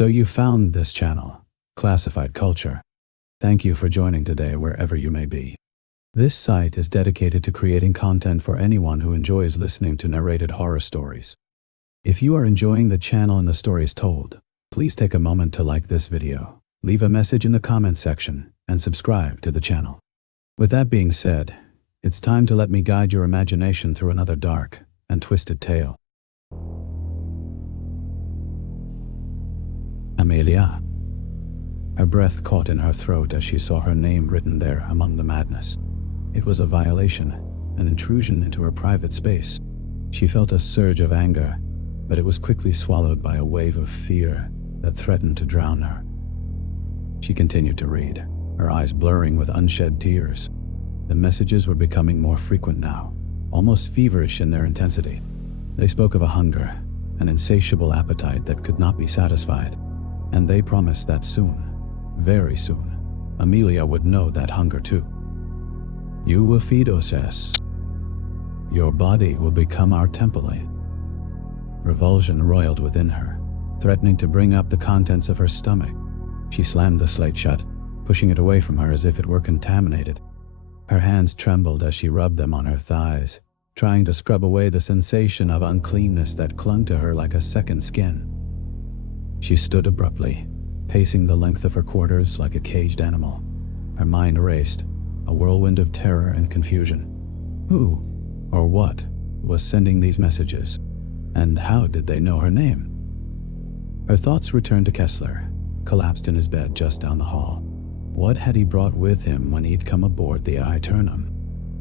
So you found this channel, Classified Culture. Thank you for joining today wherever you may be. This site is dedicated to creating content for anyone who enjoys listening to narrated horror stories. If you are enjoying the channel and the stories told, please take a moment to like this video, leave a message in the comment section, and subscribe to the channel. With that being said, it's time to let me guide your imagination through another dark and twisted tale. Amelia. Her breath caught in her throat as she saw her name written there among the madness. It was a violation, an intrusion into her private space. She felt a surge of anger, but it was quickly swallowed by a wave of fear that threatened to drown her. She continued to read, her eyes blurring with unshed tears. The messages were becoming more frequent now, almost feverish in their intensity. They spoke of a hunger, an insatiable appetite that could not be satisfied, and they promised that soon, very soon, Amelia would know that hunger too. You will feed us. Your body will become our temple. Revulsion roiled within her, threatening to bring up the contents of her stomach. She slammed the slate shut, pushing it away from her as if it were contaminated. Her hands trembled as she rubbed them on her thighs, trying to scrub away the sensation of uncleanness that clung to her like a second skin. She stood abruptly, pacing the length of her quarters like a caged animal. Her mind raced, a whirlwind of terror and confusion. Who, or what, was sending these messages? And how did they know her name? Her thoughts returned to Kessler, collapsed in his bed just down the hall. What had he brought with him when he'd come aboard the Eternum?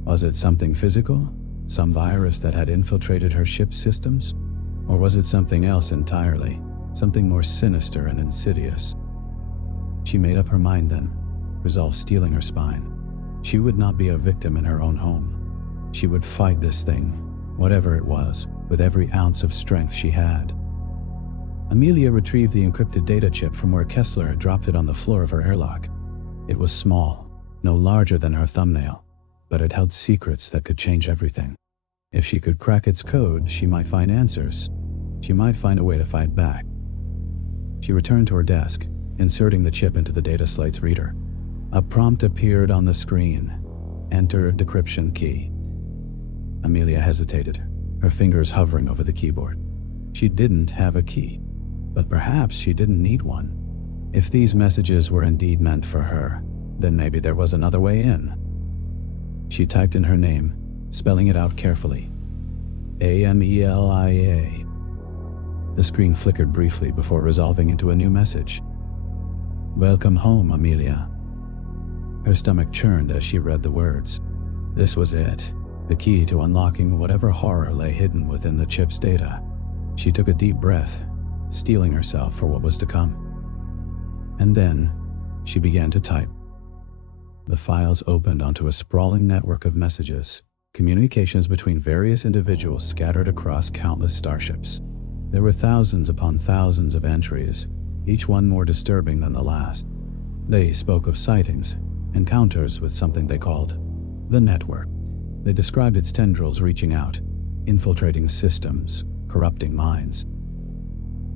Was it something physical? Some virus that had infiltrated her ship's systems? Or was it something else entirely? Something more sinister and insidious? She made up her mind then, resolve steeling her spine. She would not be a victim in her own home. She would fight this thing, whatever it was, with every ounce of strength she had. Amelia retrieved the encrypted data chip from where Kessler had dropped it on the floor of her airlock. It was small, no larger than her thumbnail, but it held secrets that could change everything. If she could crack its code, she might find answers. She might find a way to fight back. She returned to her desk, inserting the chip into the data slate's reader. A prompt appeared on the screen. Enter decryption key. Amelia hesitated, her fingers hovering over the keyboard. She didn't have a key, but perhaps she didn't need one. If these messages were indeed meant for her, then maybe there was another way in. She typed in her name, spelling it out carefully. Amelia. The screen flickered briefly before resolving into a new message. Welcome home, Amelia. Her stomach churned as she read the words. This was it, the key to unlocking whatever horror lay hidden within the chip's data. She took a deep breath, steeling herself for what was to come. And then, she began to type. The files opened onto a sprawling network of messages, communications between various individuals scattered across countless starships. There were thousands upon thousands of entries, each one more disturbing than the last. They spoke of sightings, encounters with something they called the network. They described its tendrils reaching out, infiltrating systems, corrupting minds.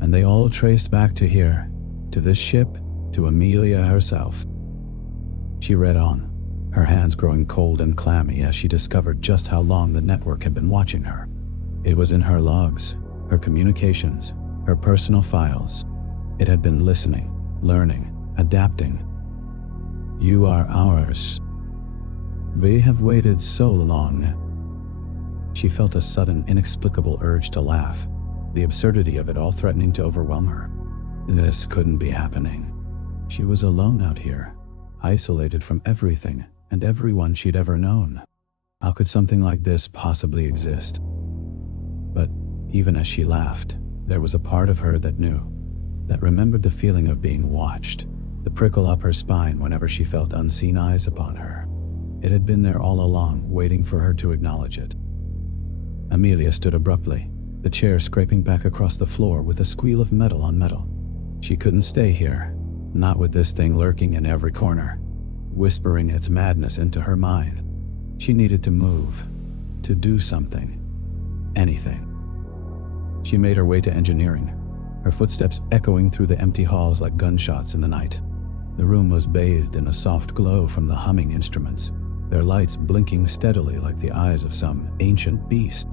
And they all traced back to here, to this ship, to Amelia herself. She read on, her hands growing cold and clammy as she discovered just how long the network had been watching her. It was in her logs, her communications, her personal files. It had been listening, learning, adapting. You are ours. We have waited so long. She felt a sudden, inexplicable urge to laugh, the absurdity of it all threatening to overwhelm her. This couldn't be happening. She was alone out here, isolated from everything and everyone she'd ever known. How could something like this possibly exist? But even as she laughed, there was a part of her that knew, that remembered the feeling of being watched, the prickle up her spine whenever she felt unseen eyes upon her. It had been there all along, waiting for her to acknowledge it. Amelia stood abruptly, the chair scraping back across the floor with a squeal of metal on metal. She couldn't stay here, not with this thing lurking in every corner, whispering its madness into her mind. She needed to move, to do something, anything. She made her way to engineering, her footsteps echoing through the empty halls like gunshots in the night. The room was bathed in a soft glow from the humming instruments, their lights blinking steadily like the eyes of some ancient beast.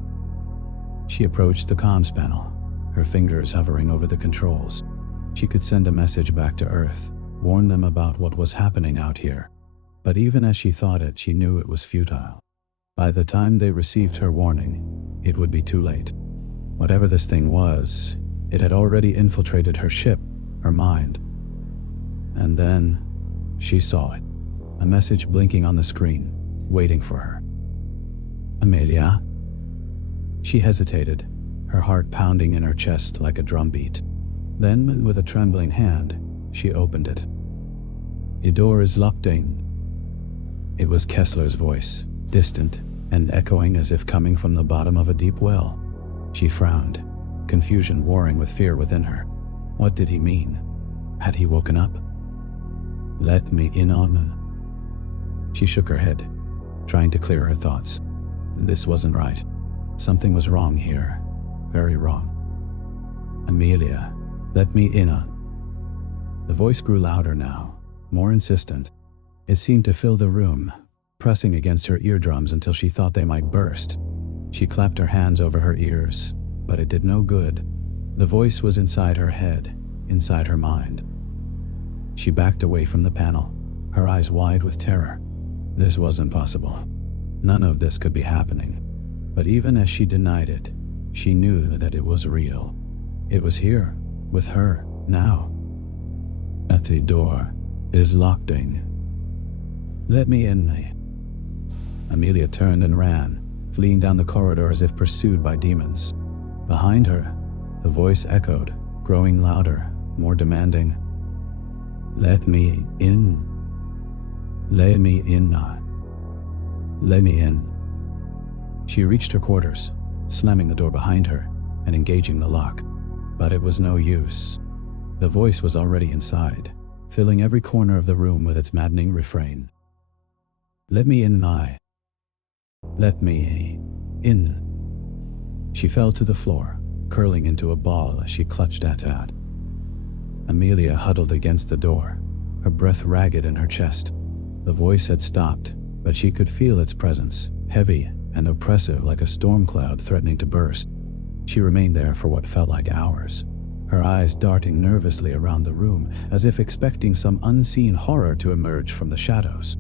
She approached the comms panel, her fingers hovering over the controls. She could send a message back to Earth, warn them about what was happening out here. But even as she thought it, she knew it was futile. By the time they received her warning, it would be too late. Whatever this thing was, it had already infiltrated her ship, her mind. And then, she saw it. A message blinking on the screen, waiting for her. Amelia? She hesitated, her heart pounding in her chest like a drumbeat. Then, with a trembling hand, she opened it. "The door is locked in." It was Kessler's voice, distant and echoing as if coming from the bottom of a deep well. She frowned, confusion warring with fear within her. What did he mean? Had he woken up? "Let me in on." She shook her head, trying to clear her thoughts. This wasn't right. Something was wrong here. Very wrong. "Amelia, let me in on." The voice grew louder now, more insistent. It seemed to fill the room, pressing against her eardrums until she thought they might burst. She clapped her hands over her ears, but it did no good. The voice was inside her head, inside her mind. She backed away from the panel, her eyes wide with terror. This wasn't possible. None of this could be happening. But even as she denied it, she knew that it was real. It was here, with her, now. "At the door is locked in. Let me in." Amelia turned and ran, fleeing down the corridor as if pursued by demons. Behind her, the voice echoed, growing louder, more demanding. "Let me in. Let me in. Let me in." She reached her quarters, slamming the door behind her and engaging the lock. But it was no use. The voice was already inside, filling every corner of the room with its maddening refrain. "Let me in, Let me in." She fell to the floor, curling into a ball as she clutched at it. Amelia huddled against the door, her breath ragged in her chest. The voice had stopped, but she could feel its presence, heavy and oppressive like a storm cloud threatening to burst. She remained there for what felt like hours, her eyes darting nervously around the room as if expecting some unseen horror to emerge from the shadows.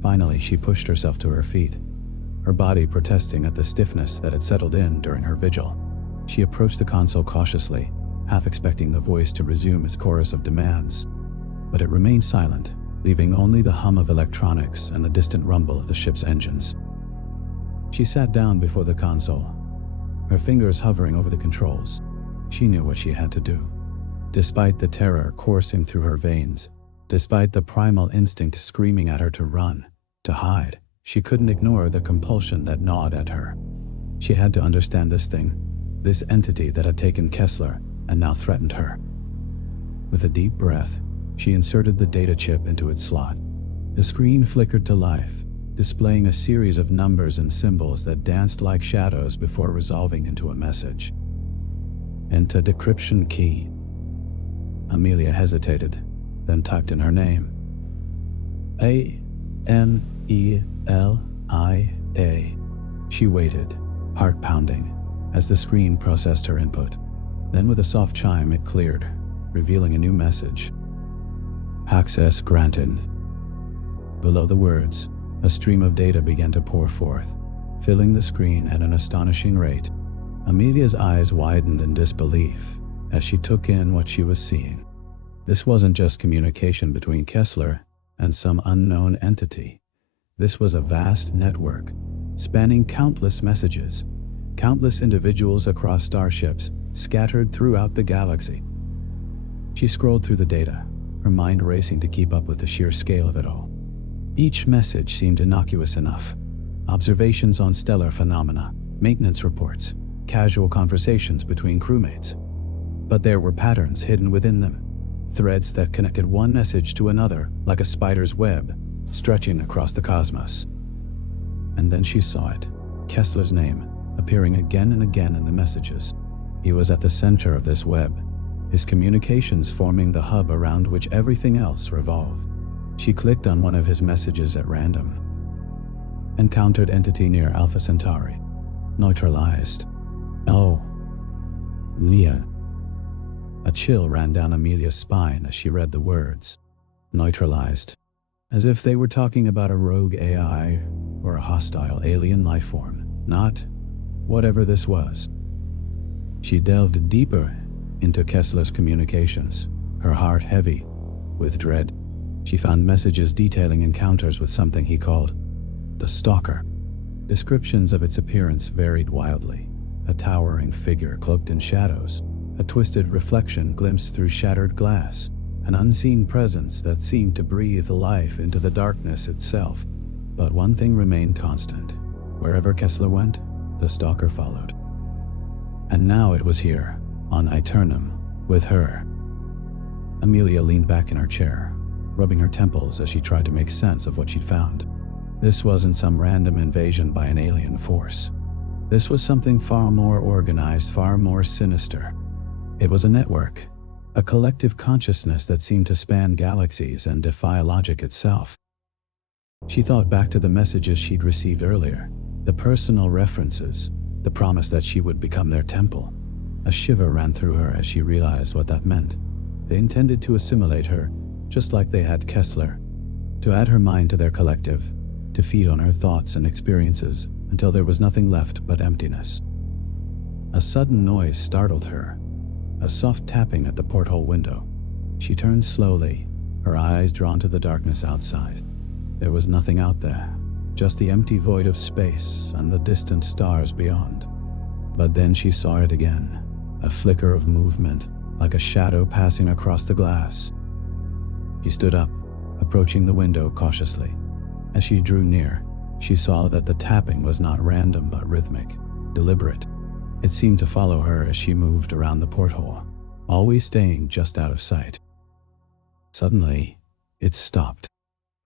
Finally, she pushed herself to her feet, her body protesting at the stiffness that had settled in during her vigil. She approached the console cautiously, half expecting the voice to resume its chorus of demands. But it remained silent, leaving only the hum of electronics and the distant rumble of the ship's engines. She sat down before the console, her fingers hovering over the controls. She knew what she had to do. Despite the terror coursing through her veins, despite the primal instinct screaming at her to run, to hide, she couldn't ignore the compulsion that gnawed at her. She had to understand this thing, this entity that had taken Kessler and now threatened her. With a deep breath, she inserted the data chip into its slot. The screen flickered to life, displaying a series of numbers and symbols that danced like shadows before resolving into a message. "Enter decryption key." Amelia hesitated, then typed in her name. "Amelia." She waited, heart pounding, as the screen processed her input. Then with a soft chime it cleared, revealing a new message. "Access granted." Below the words, a stream of data began to pour forth, filling the screen at an astonishing rate. Amelia's eyes widened in disbelief as she took in what she was seeing. This wasn't just communication between Kessler and some unknown entity. This was a vast network, spanning countless messages, countless individuals across starships scattered throughout the galaxy. She scrolled through the data, her mind racing to keep up with the sheer scale of it all. Each message seemed innocuous enough. Observations on stellar phenomena, maintenance reports, casual conversations between crewmates. But there were patterns hidden within them, threads that connected one message to another like a spider's web, stretching across the cosmos. And then she saw it, Kessler's name, appearing again and again in the messages. He was at the center of this web, his communications forming the hub around which everything else revolved. She clicked on one of his messages at random. Encountered entity near Alpha Centauri. Neutralized. Oh. Leah. A chill ran down Amelia's spine as she read the words. Neutralized. As if they were talking about a rogue AI or a hostile alien life form, not whatever this was. She delved deeper into Kessler's communications, her heart heavy with dread. She found messages detailing encounters with something he called the Stalker. Descriptions of its appearance varied wildly. A towering figure cloaked in shadows, a twisted reflection glimpsed through shattered glass, an unseen presence that seemed to breathe life into the darkness itself. But one thing remained constant. Wherever Kessler went, the Stalker followed. And now it was here, on Aeternum, with her. Amelia leaned back in her chair, rubbing her temples as she tried to make sense of what she'd found. This wasn't some random invasion by an alien force. This was something far more organized, far more sinister. It was a network, a collective consciousness that seemed to span galaxies and defy logic itself. She thought back to the messages she'd received earlier, the personal references, the promise that she would become their temple. A shiver ran through her as she realized what that meant. They intended to assimilate her, just like they had Kessler, to add her mind to their collective, to feed on her thoughts and experiences until there was nothing left but emptiness. A sudden noise startled her, a soft tapping at the porthole window. She turned slowly, her eyes drawn to the darkness outside. There was nothing out there, just the empty void of space and the distant stars beyond. But then she saw it again, a flicker of movement, like a shadow passing across the glass. She stood up, approaching the window cautiously. As she drew near, she saw that the tapping was not random but rhythmic, deliberate. It seemed to follow her as she moved around the porthole, always staying just out of sight. Suddenly, it stopped,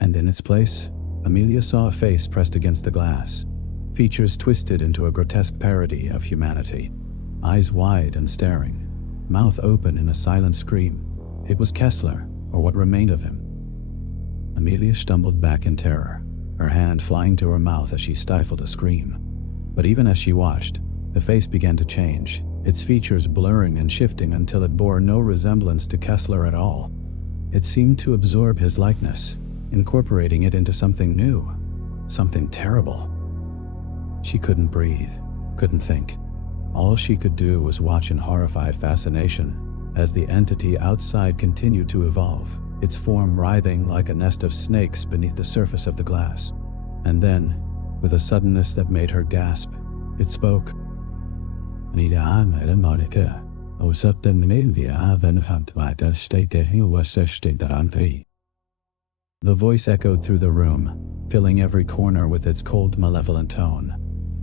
and in its place, Amelia saw a face pressed against the glass, features twisted into a grotesque parody of humanity, eyes wide and staring, mouth open in a silent scream. It was Kessler, or what remained of him. Amelia stumbled back in terror, her hand flying to her mouth as she stifled a scream. But even as she watched, the face began to change, its features blurring and shifting until it bore no resemblance to Kessler at all. It seemed to absorb his likeness, incorporating it into something new, something terrible. She couldn't breathe, couldn't think. All she could do was watch in horrified fascination as the entity outside continued to evolve, its form writhing like a nest of snakes beneath the surface of the glass. And then, with a suddenness that made her gasp, it spoke. The voice echoed through the room, filling every corner with its cold, malevolent tone.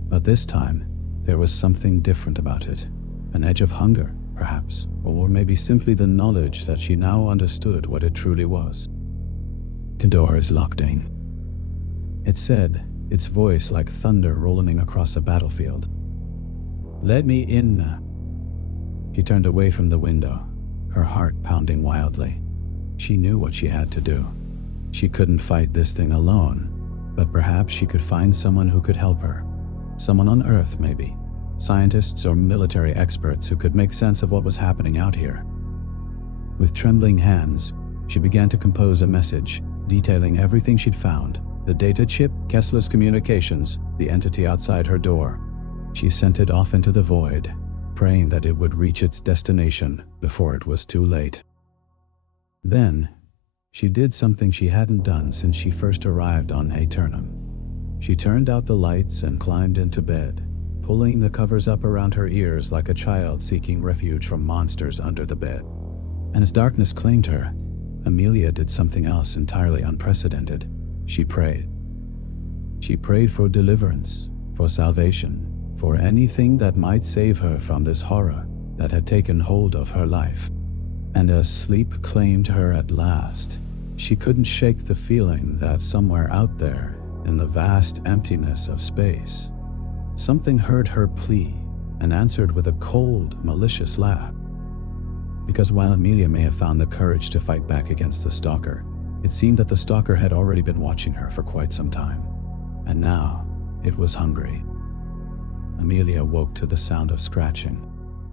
But this time, there was something different about it. An edge of hunger, perhaps, or maybe simply the knowledge that she now understood what it truly was. "The door is locked in," it said, its voice like thunder rolling across a battlefield. "Let me in now." She turned away from the window, her heart pounding wildly. She knew what she had to do. She couldn't fight this thing alone, but perhaps she could find someone who could help her. Someone on Earth, maybe. Scientists or military experts who could make sense of what was happening out here. With trembling hands, she began to compose a message, detailing everything she'd found: the data chip, Kessler's communications, the entity outside her door. She sent it off into the void, praying that it would reach its destination before it was too late. Then, she did something she hadn't done since she first arrived on Aeternum. She turned out the lights and climbed into bed, pulling the covers up around her ears like a child seeking refuge from monsters under the bed. And as darkness claimed her, Amelia did something else entirely unprecedented. She prayed. She prayed for deliverance, for salvation, for anything that might save her from this horror that had taken hold of her life. And as sleep claimed her at last, she couldn't shake the feeling that somewhere out there, in the vast emptiness of space, something heard her plea, and answered with a cold, malicious laugh. Because while Amelia may have found the courage to fight back against the stalker, it seemed that the stalker had already been watching her for quite some time, and now it was hungry. Amelia woke to the sound of scratching.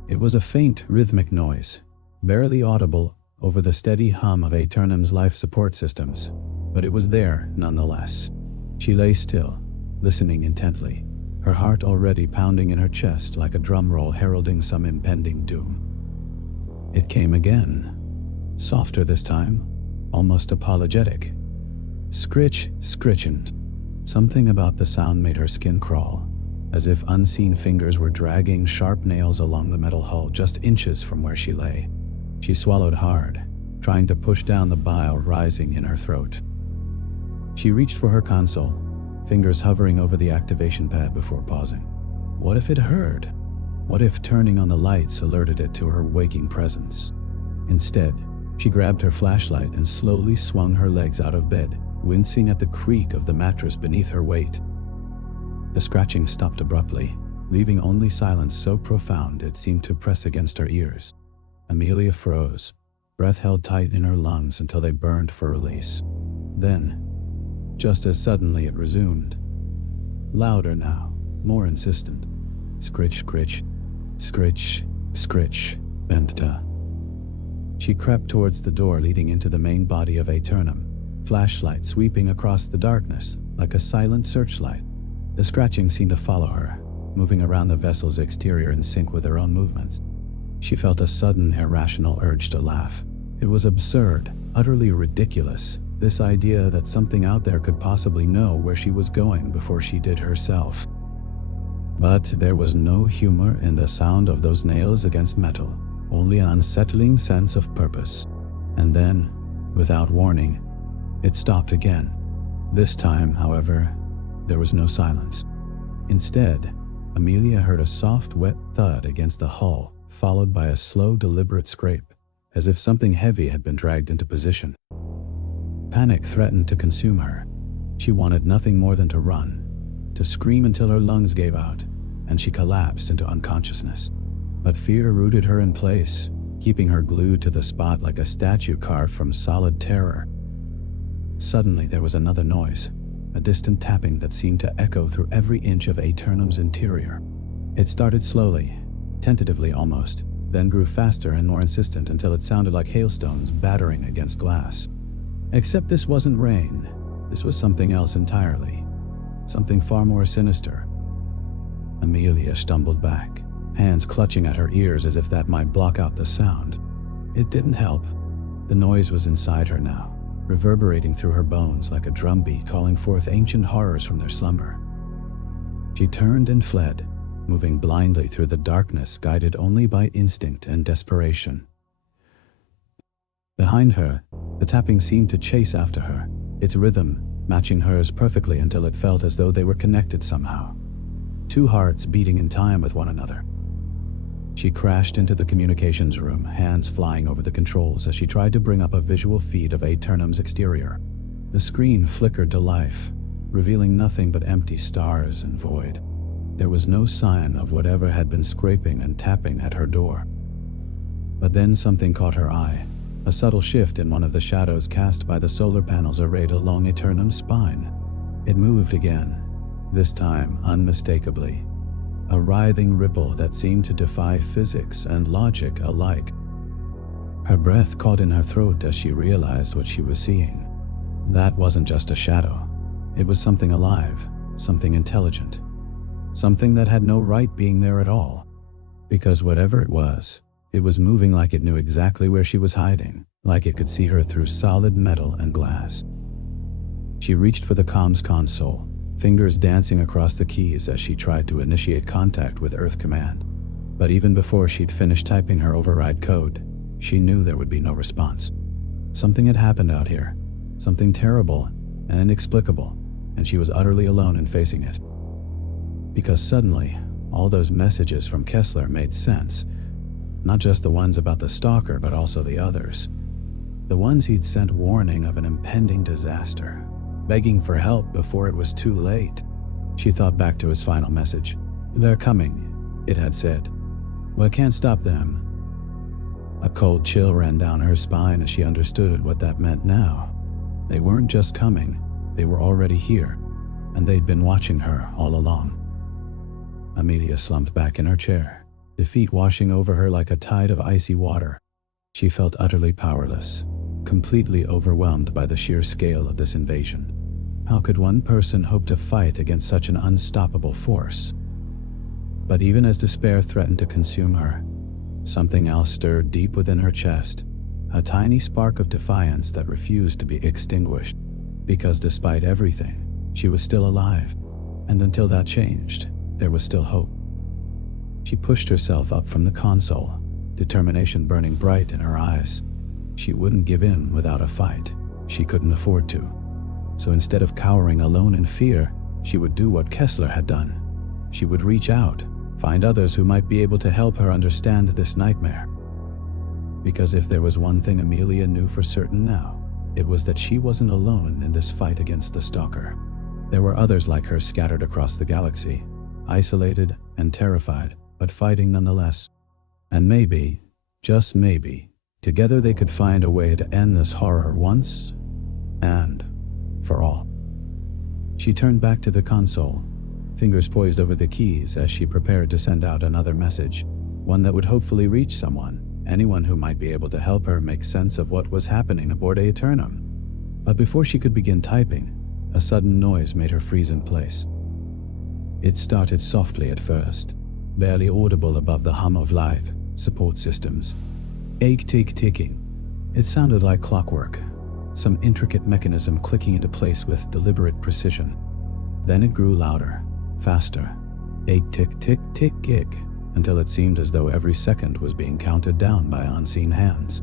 It was a faint, rhythmic noise, barely audible over the steady hum of Aeternum's life support systems, but it was there nonetheless. She lay still, listening intently, her heart already pounding in her chest like a drum roll heralding some impending doom. It came again, softer this time, almost apologetic. Scritch, scritchend. Something about the sound made her skin crawl, as if unseen fingers were dragging sharp nails along the metal hull just inches from where she lay. She swallowed hard, trying to push down the bile rising in her throat. She reached for her console, fingers hovering over the activation pad before pausing. What if it heard? What if turning on the lights alerted it to her waking presence? Instead, she grabbed her flashlight and slowly swung her legs out of bed, wincing at the creak of the mattress beneath her weight. The scratching stopped abruptly, leaving only silence so profound it seemed to press against her ears. Amelia froze, breath held tight in her lungs until they burned for release. Then, just as suddenly it resumed. Louder now, more insistent. Scritch, scritch, scritch, scritch, benta. She crept towards the door leading into the main body of Aeternum, flashlight sweeping across the darkness like a silent searchlight. The scratching seemed to follow her, moving around the vessel's exterior in sync with her own movements. She felt a sudden, irrational urge to laugh. It was absurd, utterly ridiculous, this idea that something out there could possibly know where she was going before she did herself. But there was no humor in the sound of those nails against metal, only an unsettling sense of purpose. And then, without warning, it stopped again. This time, however, there was no silence. Instead, Amelia heard a soft, wet thud against the hull, followed by a slow, deliberate scrape, as if something heavy had been dragged into position. Panic threatened to consume her. She wanted nothing more than to run, to scream until her lungs gave out, and she collapsed into unconsciousness. But fear rooted her in place, keeping her glued to the spot like a statue carved from solid terror. Suddenly there was another noise, a distant tapping that seemed to echo through every inch of Aeternum's interior. It started slowly, tentatively almost, then grew faster and more insistent until it sounded like hailstones battering against glass. Except this wasn't rain. This was something else entirely. Something far more sinister. Amelia stumbled back, hands clutching at her ears as if that might block out the sound. It didn't help. The noise was inside her now, reverberating through her bones like a drumbeat calling forth ancient horrors from their slumber. She turned and fled, moving blindly through the darkness, guided only by instinct and desperation. Behind her, the tapping seemed to chase after her, its rhythm matching hers perfectly until it felt as though they were connected somehow. Two hearts beating in time with one another. She crashed into the communications room, hands flying over the controls as she tried to bring up a visual feed of Aeternum's exterior. The screen flickered to life, revealing nothing but empty stars and void. There was no sign of whatever had been scraping and tapping at her door. But then something caught her eye, a subtle shift in one of the shadows cast by the solar panels arrayed along Aeternum's spine. It moved again, this time unmistakably, a writhing ripple that seemed to defy physics and logic alike. Her breath caught in her throat as she realized what she was seeing. That wasn't just a shadow. It was something alive, something intelligent, something that had no right being there at all. Because whatever it was moving like it knew exactly where she was hiding, like it could see her through solid metal and glass. She reached for the comms console, fingers dancing across the keys as she tried to initiate contact with Earth Command. But even before she'd finished typing her override code, she knew there would be no response. Something had happened out here, something terrible and inexplicable, and she was utterly alone in facing it. Because suddenly, all those messages from Kessler made sense. Not just the ones about the stalker, but also the others. The ones he'd sent warning of an impending disaster, begging for help before it was too late. She thought back to his final message. "They're coming. it had said. "Well, I can't stop them." A cold chill ran down her spine as she understood what that meant now. They weren't just coming, they were already here, and they'd been watching her all along. Amelia slumped back in her chair, defeat washing over her like a tide of icy water. She felt utterly powerless, completely overwhelmed by the sheer scale of this invasion. How could one person hope to fight against such an unstoppable force? But even as despair threatened to consume her, something else stirred deep within her chest, a tiny spark of defiance that refused to be extinguished. Because despite everything, she was still alive, and until that changed, there was still hope. She pushed herself up from the console, determination burning bright in her eyes. She wouldn't give in without a fight. She couldn't afford to. So instead of cowering alone in fear, she would do what Kessler had done. She would reach out, find others who might be able to help her understand this nightmare. Because if there was one thing Amelia knew for certain now, it was that she wasn't alone in this fight against the stalker. There were others like her scattered across the galaxy, isolated and terrified, but fighting nonetheless. And maybe, just maybe, together they could find a way to end this horror once and for all. She turned back to the console, fingers poised over the keys as she prepared to send out another message, one that would hopefully reach someone, anyone who might be able to help her make sense of what was happening aboard Aeternum. But before she could begin typing, a sudden noise made her freeze in place. It started softly at first, barely audible above the hum of live support systems. Ticking. It sounded like clockwork, some intricate mechanism clicking into place with deliberate precision. Then it grew louder, faster. Tick, until it seemed as though every second was being counted down by unseen hands.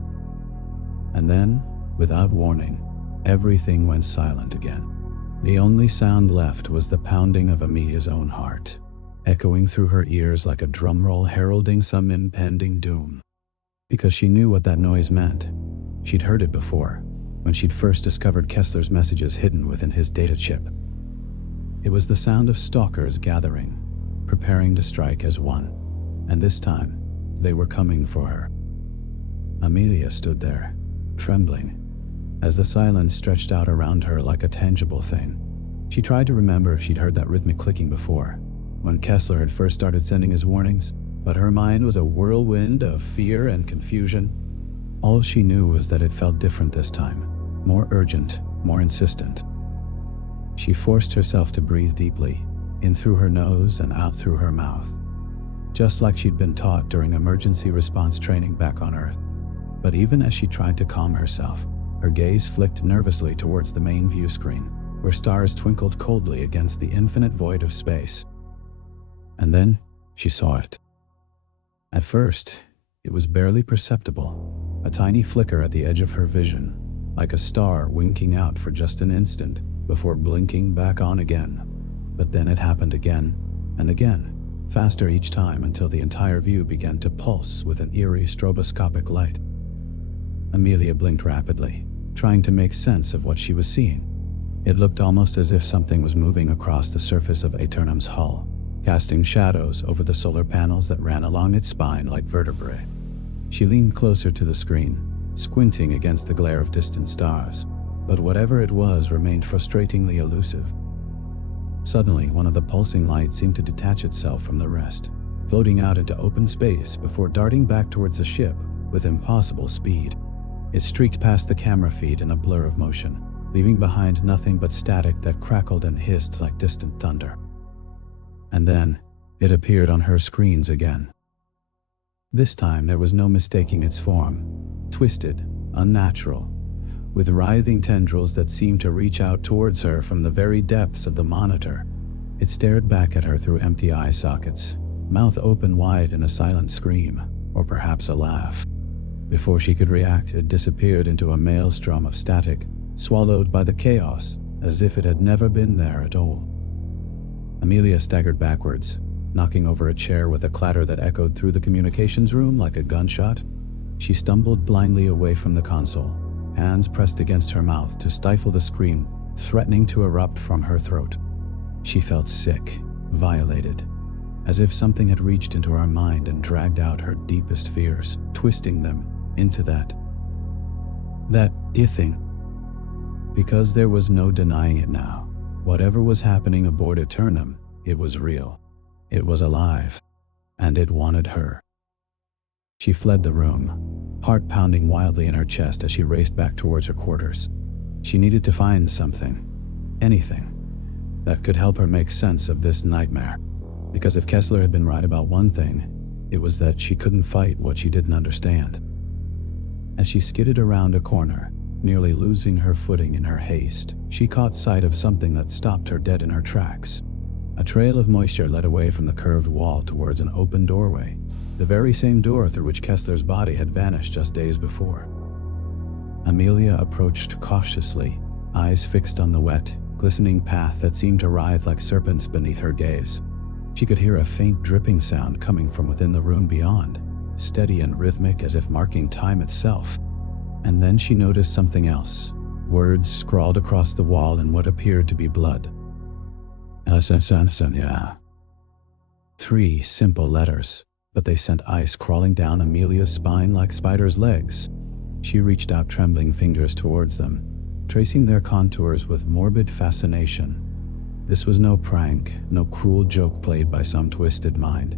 And then, without warning, everything went silent again. The only sound left was the pounding of Amelia's own heart, echoing through her ears like a drum roll heralding some impending doom. Because she knew what that noise meant. She'd heard it before, when she'd first discovered Kessler's messages hidden within his data chip. It was the sound of stalkers gathering, preparing to strike as one. And this time, they were coming for her. Amelia stood there, trembling, as the silence stretched out around her like a tangible thing. She tried to remember if she'd heard that rhythmic clicking before, when Kessler had first started sending his warnings, but her mind was a whirlwind of fear and confusion. All she knew was that it felt different this time, more urgent, more insistent. She forced herself to breathe deeply, in through her nose and out through her mouth, just like she'd been taught during emergency response training back on Earth. But even as she tried to calm herself, her gaze flicked nervously towards the main view screen, where stars twinkled coldly against the infinite void of space. And then she saw it. At first, it was barely perceptible, a tiny flicker at the edge of her vision, like a star winking out for just an instant before blinking back on again. But then it happened again and again, faster each time until the entire view began to pulse with an eerie stroboscopic light. Amelia blinked rapidly, trying to make sense of what she was seeing. It looked almost as if something was moving across the surface of Aeternum's hull, casting shadows over the solar panels that ran along its spine like vertebrae. She leaned closer to the screen, squinting against the glare of distant stars, but whatever it was remained frustratingly elusive. Suddenly, one of the pulsing lights seemed to detach itself from the rest, floating out into open space before darting back towards the ship with impossible speed. It streaked past the camera feed in a blur of motion, leaving behind nothing but static that crackled and hissed like distant thunder. And then, it appeared on her screens again. This time there was no mistaking its form, twisted, unnatural, with writhing tendrils that seemed to reach out towards her from the very depths of the monitor. It stared back at her through empty eye sockets, mouth open wide in a silent scream, or perhaps a laugh. Before she could react, it disappeared into a maelstrom of static, swallowed by the chaos, as if it had never been there at all. Amelia staggered backwards, knocking over a chair with a clatter that echoed through the communications room like a gunshot. She stumbled blindly away from the console, hands pressed against her mouth to stifle the scream threatening to erupt from her throat. She felt sick, violated, as if something had reached into her mind and dragged out her deepest fears, twisting them into that thing. Because there was no denying it now. Whatever was happening aboard Eternum, it was real. It was alive. And it wanted her. She fled the room, heart pounding wildly in her chest as she raced back towards her quarters. She needed to find something, anything, that could help her make sense of this nightmare. Because if Kessler had been right about one thing, it was that she couldn't fight what she didn't understand. As she skidded around a corner, nearly losing her footing in her haste, she caught sight of something that stopped her dead in her tracks. A trail of moisture led away from the curved wall towards an open doorway, the very same door through which Kessler's body had vanished just days before. Amelia approached cautiously, eyes fixed on the wet, glistening path that seemed to writhe like serpents beneath her gaze. She could hear a faint dripping sound coming from within the room beyond, steady and rhythmic as if marking time itself. And then she noticed something else, words scrawled across the wall in what appeared to be blood. 3 simple letters, but they sent ice crawling down Amelia's spine like spiders' legs. She reached out trembling fingers towards them, tracing their contours with morbid fascination. This was no prank, no cruel joke played by some twisted mind.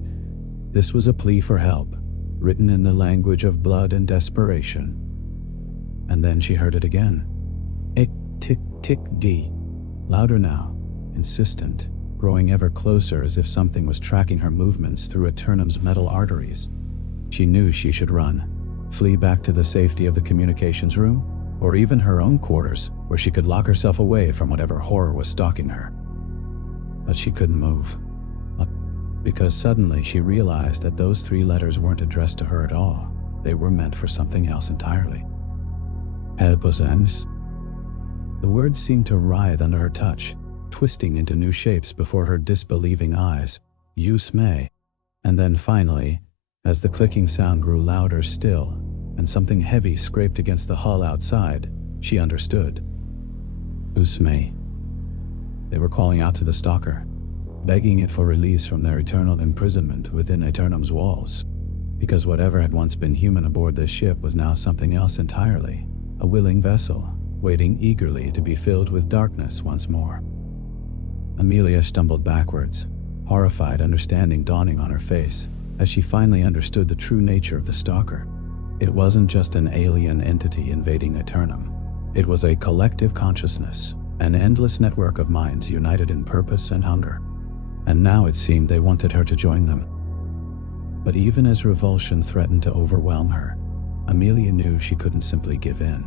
This was a plea for help, written in the language of blood and desperation. And then she heard it again. Tick, tick, D. Louder now, insistent, growing ever closer as if something was tracking her movements through Eternum's metal arteries. She knew she should run, flee back to the safety of the communications room, or even her own quarters, where she could lock herself away from whatever horror was stalking her. But she couldn't move. Because suddenly she realized that those 3 letters weren't addressed to her at all. They were meant for something else entirely. Helposens. The words seemed to writhe under her touch, twisting into new shapes before her disbelieving eyes. Use may. And then finally, as the clicking sound grew louder still, and something heavy scraped against the hull outside, she understood. Usme. They were calling out to the stalker, begging it for release from their eternal imprisonment within Eternum's walls. Because whatever had once been human aboard this ship was now something else entirely, a willing vessel, waiting eagerly to be filled with darkness once more. Amelia stumbled backwards, horrified understanding dawning on her face, as she finally understood the true nature of the stalker. It wasn't just an alien entity invading Eternum. It was a collective consciousness, an endless network of minds united in purpose and hunger. And now it seemed they wanted her to join them. But even as revulsion threatened to overwhelm her, Amelia knew she couldn't simply give in.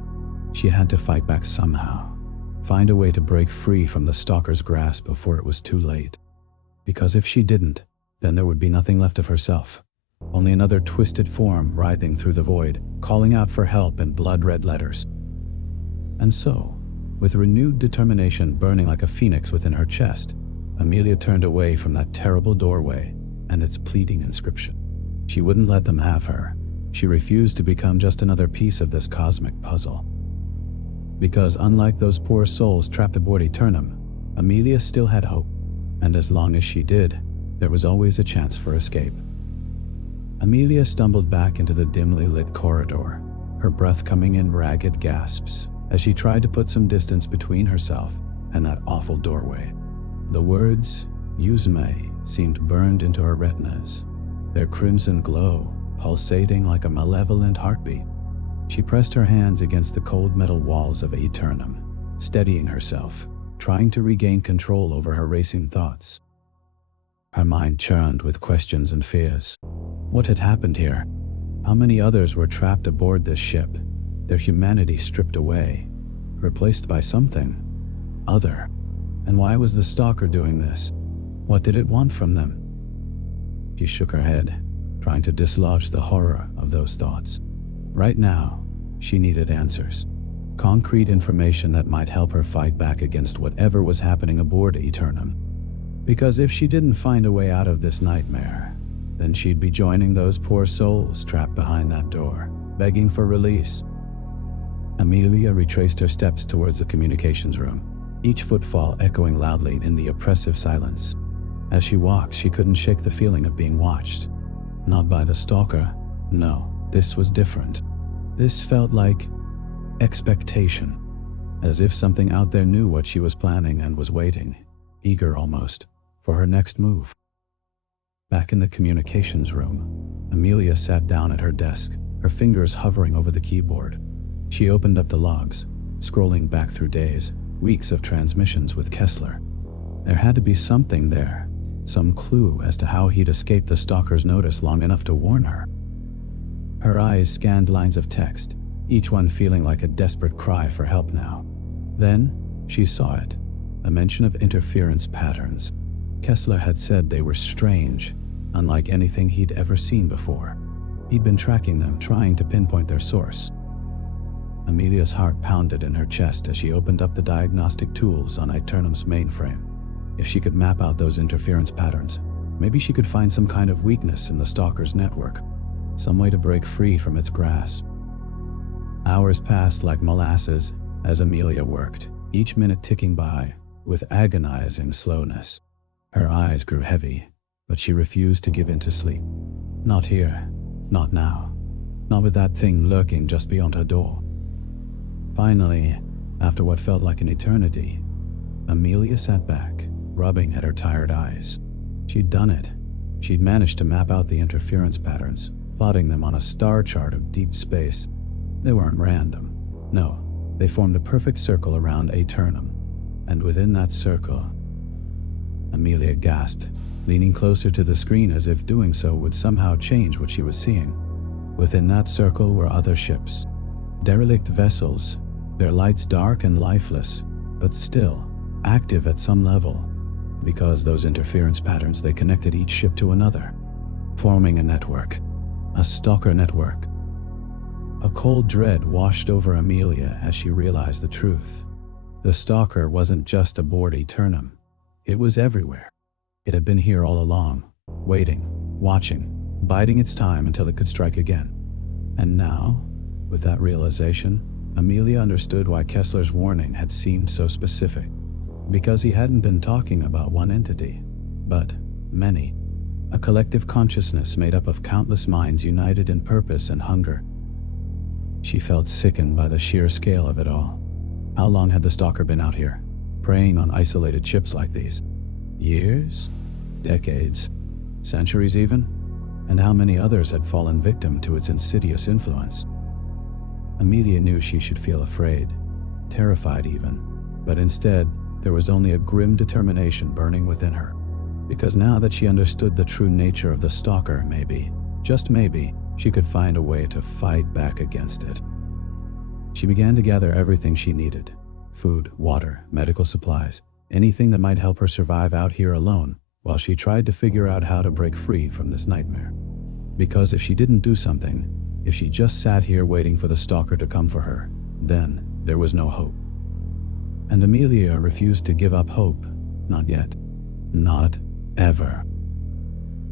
She had to fight back somehow, find a way to break free from the stalker's grasp before it was too late. Because if she didn't, then there would be nothing left of herself, only another twisted form writhing through the void, calling out for help in blood-red letters. And so, with renewed determination burning like a phoenix within her chest, Amelia turned away from that terrible doorway and its pleading inscription. She wouldn't let them have her. She refused to become just another piece of this cosmic puzzle. Because unlike those poor souls trapped aboard Eternum, Amelia still had hope, and as long as she did, there was always a chance for escape. Amelia stumbled back into the dimly lit corridor, her breath coming in ragged gasps, as she tried to put some distance between herself and that awful doorway. The words, Yuzume, seemed burned into her retinas, their crimson glow pulsating like a malevolent heartbeat. She pressed her hands against the cold metal walls of Eternum, steadying herself, trying to regain control over her racing thoughts. Her mind churned with questions and fears. What had happened here? How many others were trapped aboard this ship, their humanity stripped away, replaced by something other? And why was the stalker doing this? What did it want from them? She shook her head, trying to dislodge the horror of those thoughts. Right now, she needed answers. Concrete information that might help her fight back against whatever was happening aboard Eternum. Because if she didn't find a way out of this nightmare, then she'd be joining those poor souls trapped behind that door, begging for release. Amelia retraced her steps towards the communications room, each footfall echoing loudly in the oppressive silence. As she walked, she couldn't shake the feeling of being watched. Not by the stalker. No, this was different. This felt like expectation, as if something out there knew what she was planning and was waiting, eager almost, for her next move. Back in the communications room, Amelia sat down at her desk, her fingers hovering over the keyboard. She opened up the logs, scrolling back through days, weeks of transmissions with Kessler. There had to be something there, some clue as to how he'd escaped the stalker's notice long enough to warn her. Her eyes scanned lines of text, each one feeling like a desperate cry for help now. Then, she saw it, a mention of interference patterns. Kessler had said they were strange, unlike anything he'd ever seen before. He'd been tracking them, trying to pinpoint their source. Amelia's heart pounded in her chest as she opened up the diagnostic tools on Eternum's mainframe. If she could map out those interference patterns, maybe she could find some kind of weakness in the stalker's network, some way to break free from its grasp. Hours passed like molasses as Amelia worked, each minute ticking by with agonizing slowness. Her eyes grew heavy, but she refused to give in to sleep. Not here, not now, not with that thing lurking just beyond her door. Finally, after what felt like an eternity, Amelia sat back, rubbing at her tired eyes. She'd done it. She'd managed to map out the interference patterns, plotting them on a star chart of deep space. They weren't random. No, they formed a perfect circle around Eternum. And within that circle, Amelia gasped, leaning closer to the screen as if doing so would somehow change what she was seeing. Within that circle were other ships, derelict vessels, their lights dark and lifeless, but still active at some level. Because those interference patterns, they connected each ship to another, forming a network, a stalker network. A cold dread washed over Amelia as she realized the truth. The stalker wasn't just aboard Eternum. It was everywhere. It had been here all along, waiting, watching, biding its time until it could strike again. And now, with that realization, Amelia understood why Kessler's warning had seemed so specific. Because he hadn't been talking about one entity, but many. A collective consciousness made up of countless minds united in purpose and hunger. She felt sickened by the sheer scale of it all. How long had the stalker been out here, preying on isolated ships like these? Years? Decades? Centuries even? And how many others had fallen victim to its insidious influence? Amelia knew she should feel afraid, terrified even, but instead, there was only a grim determination burning within her. Because now that she understood the true nature of the stalker, maybe, just maybe, she could find a way to fight back against it. She began to gather everything she needed: food, water, medical supplies, anything that might help her survive out here alone, while she tried to figure out how to break free from this nightmare. Because if she didn't do something, if she just sat here waiting for the stalker to come for her, then there was no hope. And Amelia refused to give up hope. Not yet. Not ever.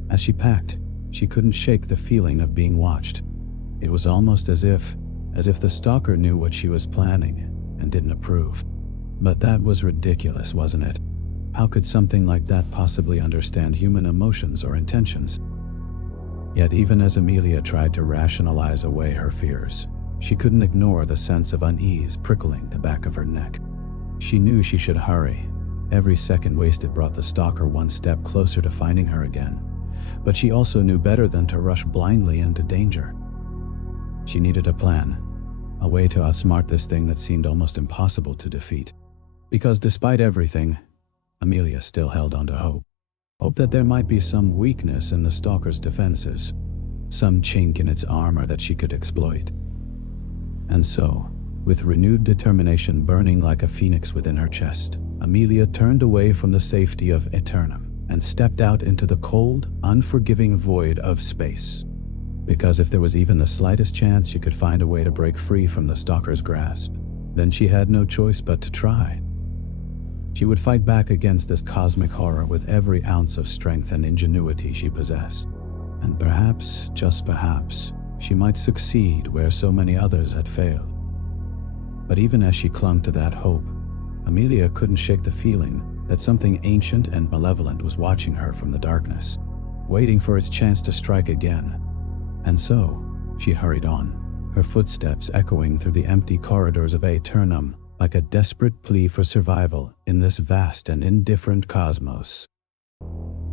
As she packed, she couldn't shake the feeling of being watched. It was almost as if the stalker knew what she was planning and didn't approve. But that was ridiculous, wasn't it? How could something like that possibly understand human emotions or intentions? Yet even as Amelia tried to rationalize away her fears, she couldn't ignore the sense of unease prickling the back of her neck. She knew she should hurry. Every second wasted brought the stalker one step closer to finding her again. But she also knew better than to rush blindly into danger. She needed a plan, a way to outsmart this thing that seemed almost impossible to defeat. Because despite everything, Amelia still held on to hope. Hope that there might be some weakness in the stalker's defenses, some chink in its armor that she could exploit. And so, with renewed determination burning like a phoenix within her chest, Amelia turned away from the safety of Eternum and stepped out into the cold, unforgiving void of space. Because if there was even the slightest chance she could find a way to break free from the stalker's grasp, then she had no choice but to try. She would fight back against this cosmic horror with every ounce of strength and ingenuity she possessed. And perhaps, just perhaps, she might succeed where so many others had failed. But even as she clung to that hope, Amelia couldn't shake the feeling that something ancient and malevolent was watching her from the darkness, waiting for its chance to strike again. And so, she hurried on, her footsteps echoing through the empty corridors of Aeternum like a desperate plea for survival in this vast and indifferent cosmos.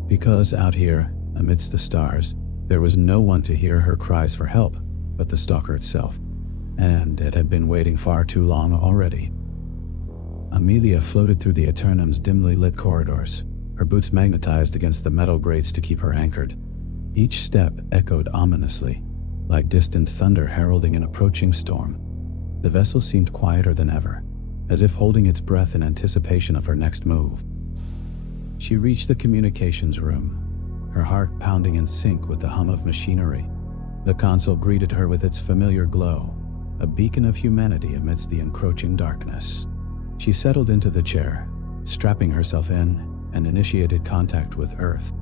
Because out here, amidst the stars, there was no one to hear her cries for help but the stalker itself, and it had been waiting far too long already. Amelia floated through the Aeternum's dimly lit corridors, her boots magnetized against the metal grates to keep her anchored. Each step echoed ominously, like distant thunder heralding an approaching storm. The vessel seemed quieter than ever, as if holding its breath in anticipation of her next move. She reached the communications room, her heart pounding in sync with the hum of machinery. The console greeted her with its familiar glow, a beacon of humanity amidst the encroaching darkness. She settled into the chair, strapping herself in, and initiated contact with Earth.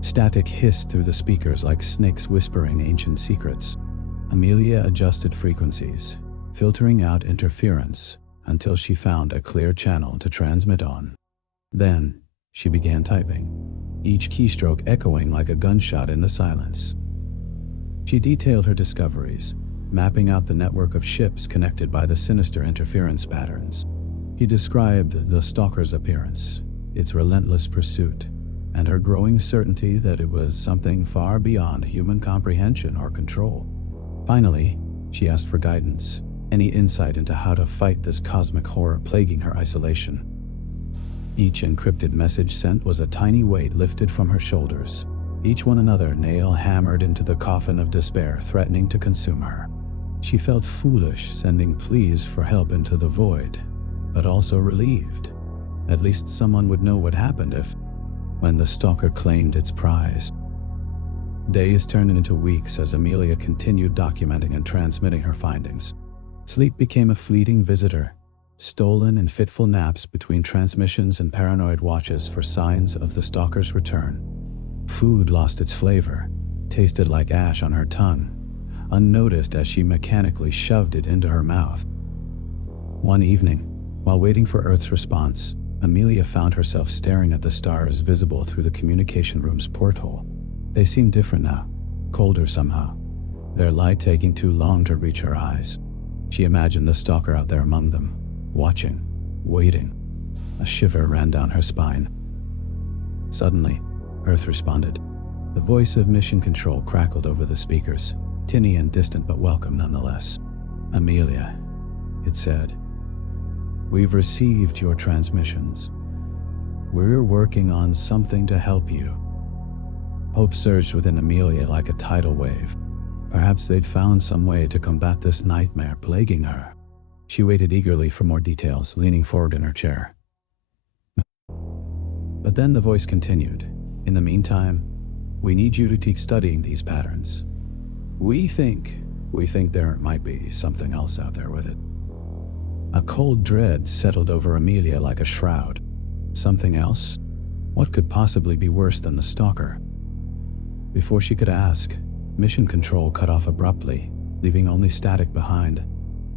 Static hissed through the speakers like snakes whispering ancient secrets. Amelia adjusted frequencies, filtering out interference until she found a clear channel to transmit on. Then, she began typing, each keystroke echoing like a gunshot in the silence. She detailed her discoveries, mapping out the network of ships connected by the sinister interference patterns. She described the stalker's appearance, its relentless pursuit, and her growing certainty that it was something far beyond human comprehension or control. Finally, she asked for guidance, any insight into how to fight this cosmic horror plaguing her isolation. Each encrypted message sent was a tiny weight lifted from her shoulders, each one another nail hammered into the coffin of despair threatening to consume her. She felt foolish sending pleas for help into the void, but also relieved. At least someone would know what happened when the stalker claimed its prize. Days turned into weeks as Amelia continued documenting and transmitting her findings. Sleep became a fleeting visitor, stolen in fitful naps between transmissions and paranoid watches for signs of the stalker's return. Food lost its flavor, tasted like ash on her tongue, unnoticed as she mechanically shoved it into her mouth. One evening, while waiting for Earth's response, Amelia found herself staring at the stars visible through the communication room's porthole. They seemed different now, colder somehow, their light taking too long to reach her eyes. She imagined the stalker out there among them, watching, waiting. A shiver ran down her spine. Suddenly, Earth responded. The voice of Mission Control crackled over the speakers, tinny and distant but welcome nonetheless. "Amelia," it said, "we've received your transmissions. We're working on something to help you." Hope surged within Amelia like a tidal wave. Perhaps they'd found some way to combat this nightmare plaguing her. She waited eagerly for more details, leaning forward in her chair. But then the voice continued. "In the meantime, we need you to keep studying these patterns. We think there might be something else out there with it." A cold dread settled over Amelia like a shroud. Something else? What could possibly be worse than the stalker? Before she could ask, Mission Control cut off abruptly, leaving only static behind.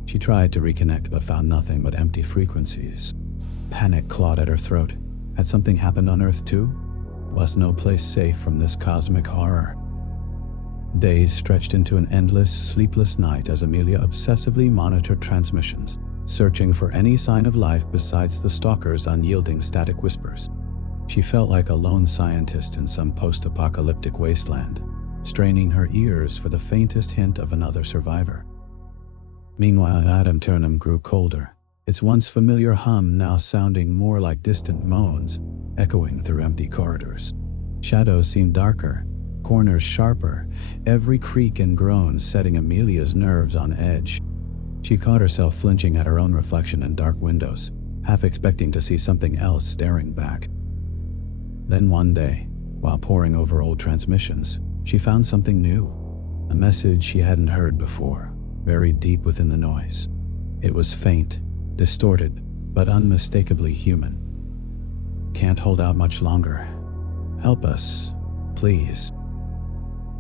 She tried to reconnect but found nothing but empty frequencies. Panic clawed at her throat. Had something happened on Earth too? Was no place safe from this cosmic horror? Days stretched into an endless, sleepless night as Amelia obsessively monitored transmissions, searching for any sign of life besides the stalker's unyielding static whispers. She felt like a lone scientist in some post-apocalyptic wasteland, straining her ears for the faintest hint of another survivor. Meanwhile, Aeternum grew colder, its once familiar hum now sounding more like distant moans, echoing through empty corridors. Shadows seemed darker, corners sharper, every creak and groan setting Amelia's nerves on edge. She caught herself flinching at her own reflection in dark windows, half expecting to see something else staring back. Then one day, while poring over old transmissions, she found something new, a message she hadn't heard before, buried deep within the noise. It was faint, distorted, but unmistakably human. "Can't hold out much longer. Help us, please."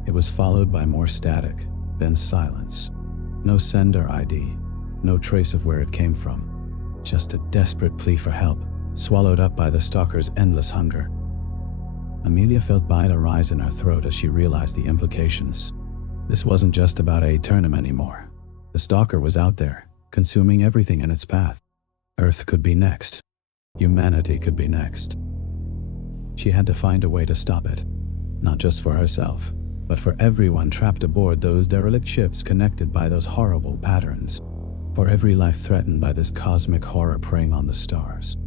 It was followed by more static, then silence. No sender ID, no trace of where it came from. Just a desperate plea for help, swallowed up by the stalker's endless hunger. Amelia felt bile rise in her throat as she realized the implications. This wasn't just about Aeternum anymore. The stalker was out there, consuming everything in its path. Earth could be next. Humanity could be next. She had to find a way to stop it. Not just for herself, but for everyone trapped aboard those derelict ships connected by those horrible patterns. For every life threatened by this cosmic horror preying on the stars.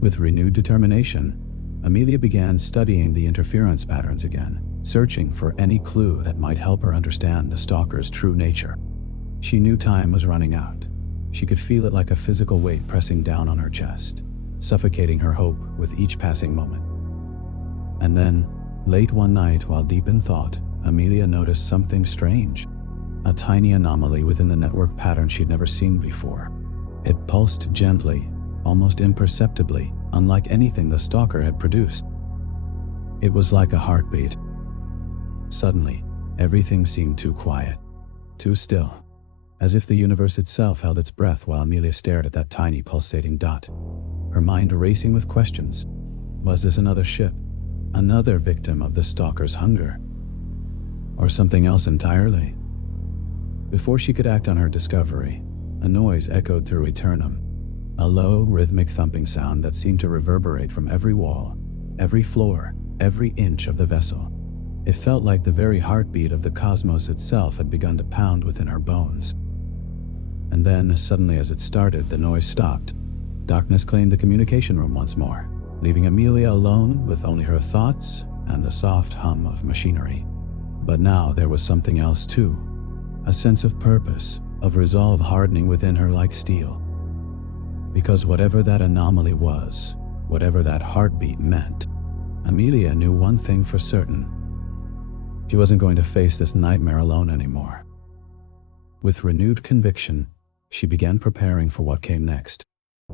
With renewed determination, Amelia began studying the interference patterns again, searching for any clue that might help her understand the stalker's true nature. She knew time was running out. She could feel it like a physical weight pressing down on her chest, suffocating her hope with each passing moment. And then, late one night while deep in thought, Amelia noticed something strange. A tiny anomaly within the network pattern she'd never seen before. It pulsed gently, almost imperceptibly, unlike anything the stalker had produced. It was like a heartbeat. Suddenly, everything seemed too quiet, too still, as if the universe itself held its breath while Amelia stared at that tiny pulsating dot, her mind racing with questions. Was this another ship? Another victim of the stalker's hunger? Or something else entirely? Before she could act on her discovery, a noise echoed through Aeternum, a low, rhythmic thumping sound that seemed to reverberate from every wall, every floor, every inch of the vessel. It felt like the very heartbeat of the cosmos itself had begun to pound within her bones. And then, as suddenly as it started, the noise stopped. Darkness claimed the communication room once more, leaving Amelia alone with only her thoughts and the soft hum of machinery. But now there was something else too. A sense of purpose, of resolve hardening within her like steel. Because whatever that anomaly was, whatever that heartbeat meant, Amelia knew one thing for certain. She wasn't going to face this nightmare alone anymore. With renewed conviction, she began preparing for what came next.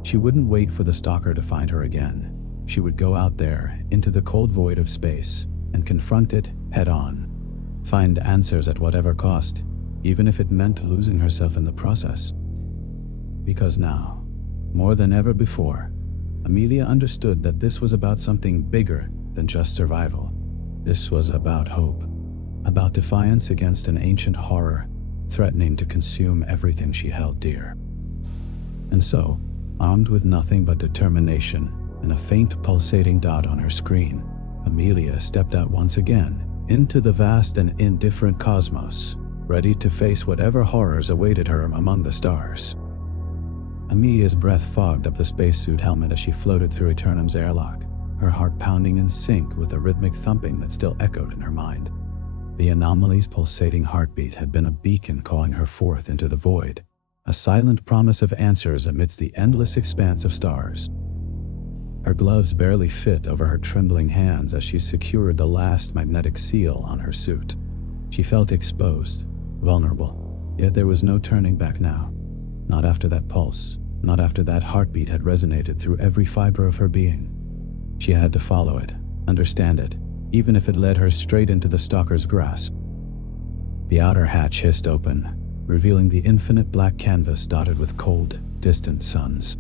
She wouldn't wait for the stalker to find her again. She would go out there, into the cold void of space, and confront it head-on. Find answers at whatever cost, even if it meant losing herself in the process. Because now, more than ever before, Amelia understood that this was about something bigger than just survival. This was about hope, about defiance against an ancient horror threatening to consume everything she held dear. And so, armed with nothing but determination and a faint pulsating dot on her screen, Amelia stepped out once again into the vast and indifferent cosmos, ready to face whatever horrors awaited her among the stars. Amelia's breath fogged up the spacesuit helmet as she floated through Aeternum's airlock, her heart pounding in sync with the rhythmic thumping that still echoed in her mind. The anomaly's pulsating heartbeat had been a beacon calling her forth into the void, a silent promise of answers amidst the endless expanse of stars. Her gloves barely fit over her trembling hands as she secured the last magnetic seal on her suit. She felt exposed, vulnerable, yet there was no turning back now. Not after that pulse, not after that heartbeat had resonated through every fiber of her being. She had to follow it, understand it, even if it led her straight into the stalker's grasp. The outer hatch hissed open, revealing the infinite black canvas dotted with cold, distant suns.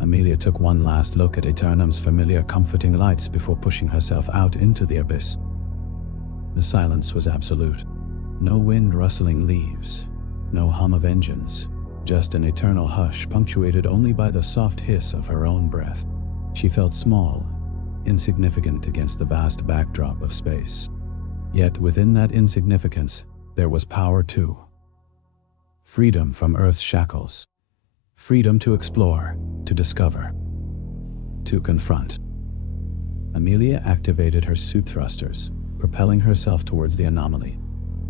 Amelia took one last look at Aeternum's familiar comforting lights before pushing herself out into the abyss. The silence was absolute. No wind rustling leaves, no hum of engines, just an eternal hush punctuated only by the soft hiss of her own breath. She felt small, insignificant against the vast backdrop of space. Yet within that insignificance, there was power too. Freedom from Earth's shackles. Freedom to explore, to discover, to confront. Amelia activated her suit thrusters, propelling herself towards the anomaly.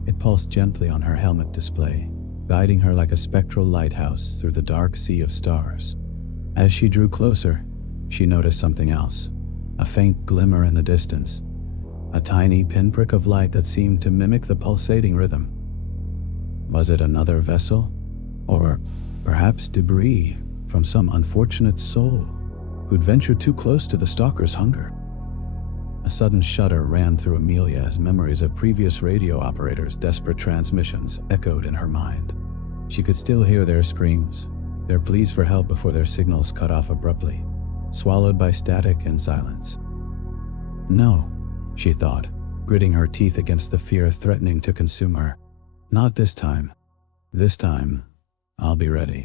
It pulsed gently on her helmet display, guiding her like a spectral lighthouse through the dark sea of stars. As she drew closer, she noticed something else. A faint glimmer in the distance, a tiny pinprick of light that seemed to mimic the pulsating rhythm. Was it another vessel? Or perhaps debris from some unfortunate soul who'd ventured too close to the stalker's hunger? A sudden shudder ran through Amelia as memories of previous radio operators' desperate transmissions echoed in her mind. She could still hear their screams, their pleas for help before their signals cut off abruptly. swallowed by static and silence. No, she thought, gritting her teeth against the fear threatening to consume her. Not this time. This time, I'll be ready.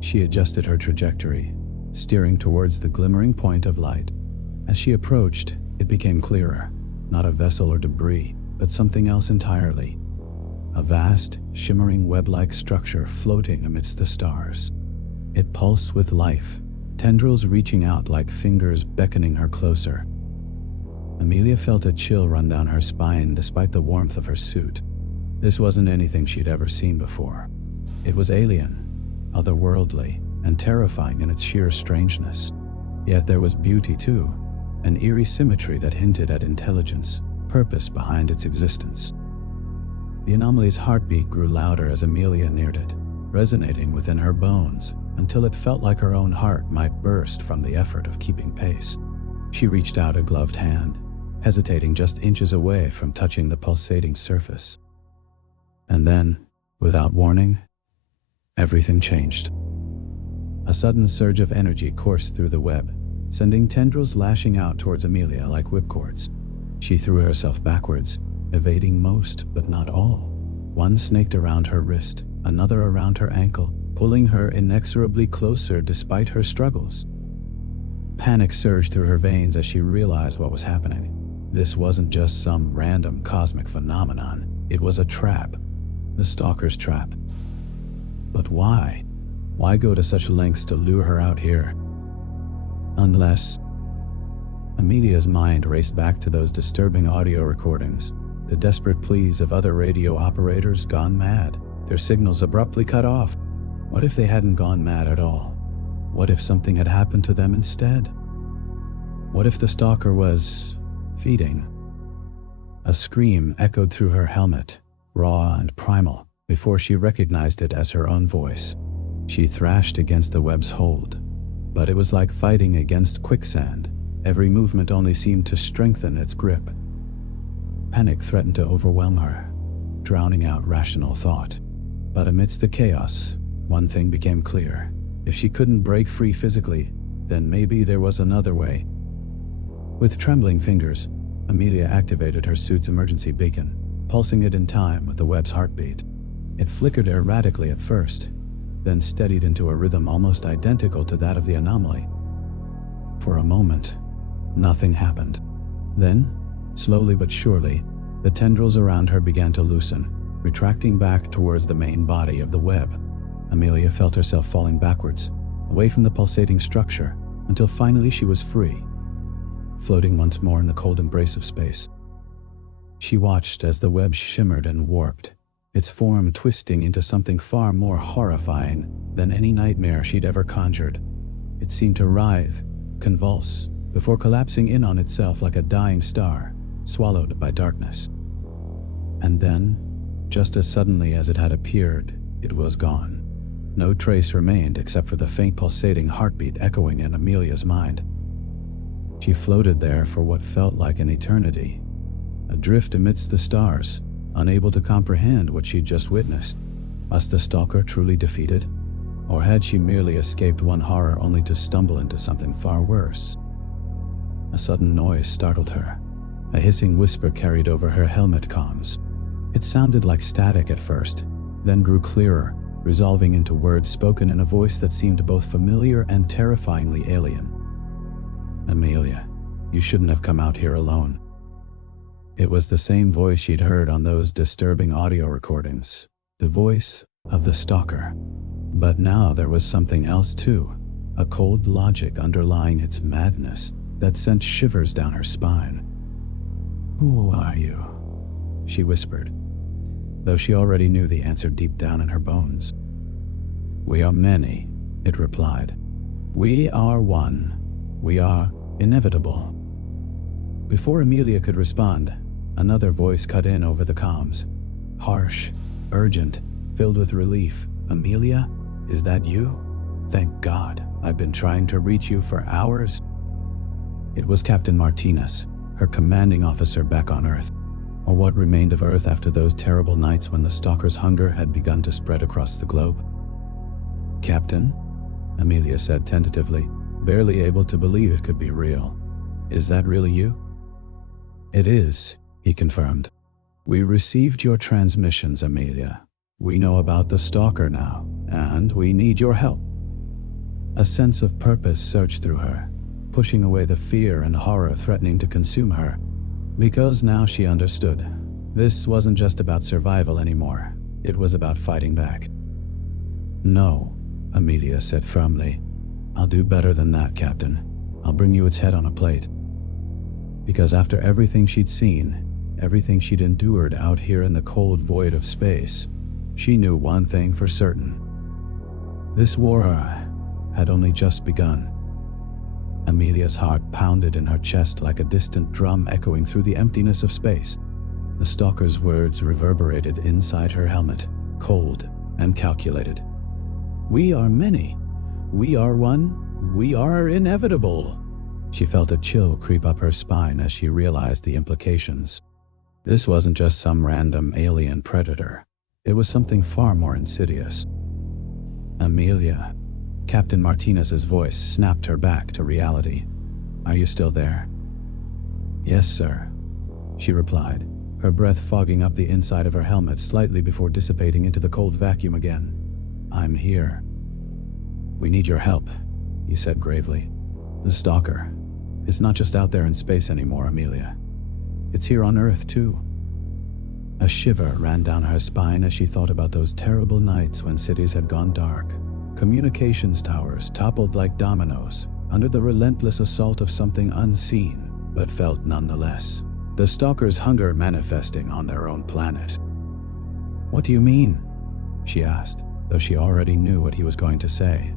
She adjusted her trajectory, steering towards the glimmering point of light. As she approached, it became clearer. Not a vessel or debris, but something else entirely. A vast, shimmering web-like structure floating amidst the stars. It pulsed with life, tendrils reaching out like fingers beckoning her closer. Amelia felt a chill run down her spine despite the warmth of her suit. This wasn't anything she'd ever seen before. It was alien, otherworldly, and terrifying in its sheer strangeness. Yet there was beauty too, an eerie symmetry that hinted at intelligence, purpose behind its existence. The anomaly's heartbeat grew louder as Amelia neared it, resonating within her bones until it felt like her own heart might burst from the effort of keeping pace. She reached out a gloved hand, hesitating just inches away from touching the pulsating surface. And then, without warning, everything changed. A sudden surge of energy coursed through the web, sending tendrils lashing out towards Amelia like whipcords. She threw herself backwards, evading most but not all. One snaked around her wrist, another around her ankle, pulling her inexorably closer despite her struggles. Panic surged through her veins as she realized what was happening. This wasn't just some random cosmic phenomenon, it was a trap. The stalker's trap. But why? Why go to such lengths to lure her out here? Unless... Amelia's mind raced back to those disturbing audio recordings, the desperate pleas of other radio operators gone mad, their signals abruptly cut off. What if they hadn't gone mad at all? What if something had happened to them instead? What if the stalker was... feeding? A scream echoed through her helmet, raw and primal, before she recognized it as her own voice. She thrashed against the web's hold, but it was like fighting against quicksand. Every movement only seemed to strengthen its grip. Panic threatened to overwhelm her, drowning out rational thought. But amidst the chaos, one thing became clear. If she couldn't break free physically, then maybe there was another way. With trembling fingers, Amelia activated her suit's emergency beacon, pulsing it in time with the web's heartbeat. It flickered erratically at first, then steadied into a rhythm almost identical to that of the anomaly. For a moment, nothing happened. Then, slowly but surely, the tendrils around her began to loosen, retracting back towards the main body of the web. Amelia felt herself falling backwards, away from the pulsating structure, until finally she was free, floating once more in the cold embrace of space. She watched as the web shimmered and warped, its form twisting into something far more horrifying than any nightmare she'd ever conjured. It seemed to writhe, convulse, before collapsing in on itself like a dying star, swallowed by darkness. And then, just as suddenly as it had appeared, it was gone. No trace remained except for the faint pulsating heartbeat echoing in Amelia's mind. She floated there for what felt like an eternity, adrift amidst the stars, unable to comprehend what she'd just witnessed. Was the stalker truly defeated? Or had she merely escaped one horror only to stumble into something far worse? A sudden noise startled her. A hissing whisper carried over her helmet comms. It sounded like static at first, then grew clearer, resolving into words spoken in a voice that seemed both familiar and terrifyingly alien. "Amelia, you shouldn't have come out here alone." It was the same voice she'd heard on those disturbing audio recordings, the voice of the stalker. But now there was something else too, a cold logic underlying its madness that sent shivers down her spine. "Who are you?" she whispered, though she already knew the answer deep down in her bones. "We are many," it replied. "We are one. We are inevitable." Before Amelia could respond, another voice cut in over the comms. Harsh, urgent, filled with relief. "Amelia, is that you? Thank God, I've been trying to reach you for hours." It was Captain Martinez, her commanding officer back on Earth, or what remained of Earth after those terrible nights when the stalker's hunger had begun to spread across the globe. "Captain?" Amelia said tentatively, barely able to believe it could be real. "Is that really you?" "It is," he confirmed. "We received your transmissions, Amelia. We know about the stalker now, and we need your help." A sense of purpose surged through her, pushing away the fear and horror threatening to consume her. Because now she understood. This wasn't just about survival anymore. It was about fighting back. "No," Amelia said firmly. "I'll do better than that, Captain. I'll bring you its head on a plate." Because after everything she'd seen, everything she'd endured out here in the cold void of space, she knew one thing for certain. This war had only just begun. Amelia's heart pounded in her chest like a distant drum echoing through the emptiness of space. The stalker's words reverberated inside her helmet, cold and calculated. "We are many. We are one. We are inevitable." She felt a chill creep up her spine as she realized the implications. This wasn't just some random alien predator. It was something far more insidious. "Amelia," Captain Martinez's voice snapped her back to reality. "Are you still there?" "Yes, sir," she replied, her breath fogging up the inside of her helmet slightly before dissipating into the cold vacuum again. "I'm here." "We need your help," he said gravely. "The stalker. It's not just out there in space anymore, Amelia. It's here on Earth, too." A shiver ran down her spine as she thought about those terrible nights when cities had gone dark. Communications towers toppled like dominoes under the relentless assault of something unseen, but felt nonetheless. The stalker's hunger manifesting on their own planet. "What do you mean?" she asked, though she already knew what he was going to say.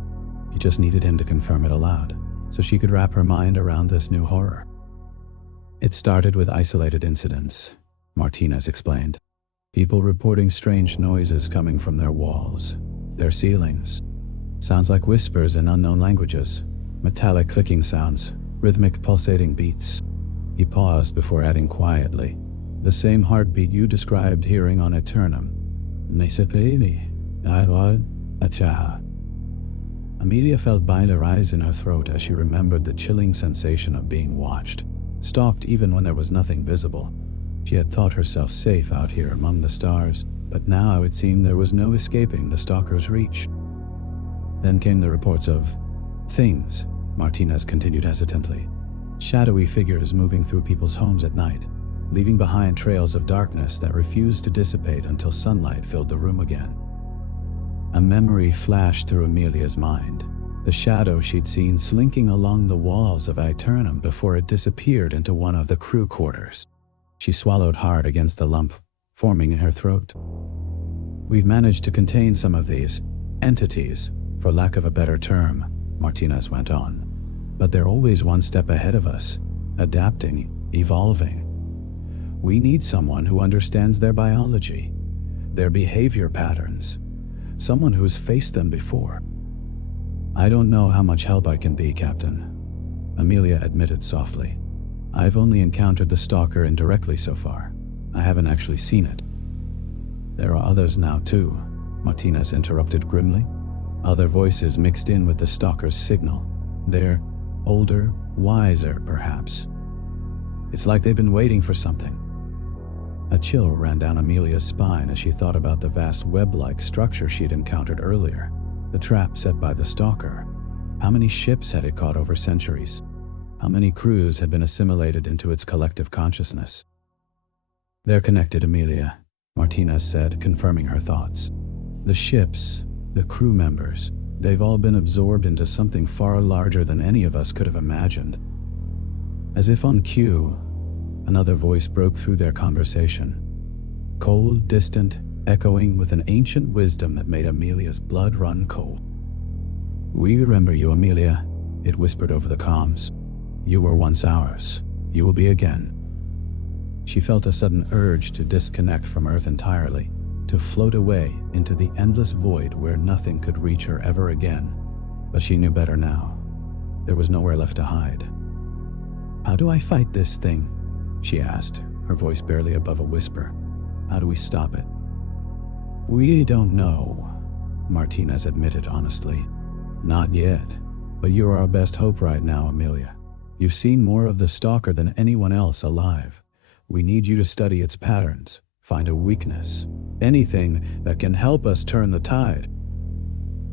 She just needed him to confirm it aloud, so she could wrap her mind around this new horror. "It started with isolated incidents," Martinez explained. "People reporting strange noises coming from their walls, their ceilings. Sounds like whispers in unknown languages, metallic clicking sounds, rhythmic pulsating beats." He paused before adding quietly, "The same heartbeat you described hearing on Eternum." Amelia felt bile rise in her throat as she remembered the chilling sensation of being watched, stalked even when there was nothing visible. She had thought herself safe out here among the stars, but now it seemed there was no escaping the stalker's reach. Then came the reports of things, Martinez continued hesitantly. Shadowy figures moving through people's homes at night, leaving behind trails of darkness that refused to dissipate until sunlight filled the room again. A memory flashed through Amelia's mind, the shadow she'd seen slinking along the walls of Aeternum before it disappeared into one of the crew quarters. She swallowed hard against the lump forming in her throat. "We've managed to contain some of these entities, for lack of a better term," Martinez went on. "But they're always one step ahead of us, adapting, evolving. We need someone who understands their biology, their behavior patterns, someone who's faced them before." "I don't know how much help I can be, Captain," Amelia admitted softly. "I've only encountered the stalker indirectly so far. I haven't actually seen it." "There are others now too," Martinez interrupted grimly. "Other voices mixed in with the stalker's signal. They're older, wiser, perhaps. It's like they've been waiting for something." A chill ran down Amelia's spine as she thought about the vast web-like structure she'd encountered earlier, the trap set by the stalker. How many ships had it caught over centuries? How many crews had been assimilated into its collective consciousness? "They're connected, Amelia," Martinez said, confirming her thoughts. "The ships, the crew members, they've all been absorbed into something far larger than any of us could have imagined." As if on cue, another voice broke through their conversation. Cold, distant, echoing with an ancient wisdom that made Amelia's blood run cold. "We remember you, Amelia," it whispered over the comms. "You were once ours. You will be again." She felt a sudden urge to disconnect from Earth entirely, to float away into the endless void where nothing could reach her ever again. But she knew better now. There was nowhere left to hide. "How do I fight this thing?" she asked, her voice barely above a whisper. "How do we stop it?" "We don't know," Martinez admitted honestly. "Not yet. But you're our best hope right now, Amelia. You've seen more of the stalker than anyone else alive. We need you to study its patterns, find a weakness, anything that can help us turn the tide."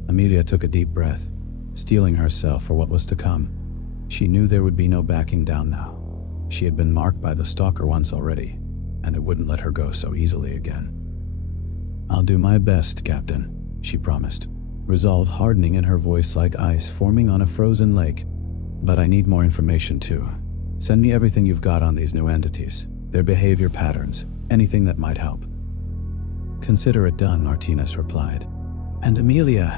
Amelia took a deep breath, steeling herself for what was to come. She knew there would be no backing down now. She had been marked by the stalker once already, and it wouldn't let her go so easily again. "I'll do my best, Captain," she promised, resolve hardening in her voice like ice forming on a frozen lake. "But I need more information too. Send me everything you've got on these new entities, their behavior patterns, anything that might help." "Consider it done," Martinez replied. "And Amelia,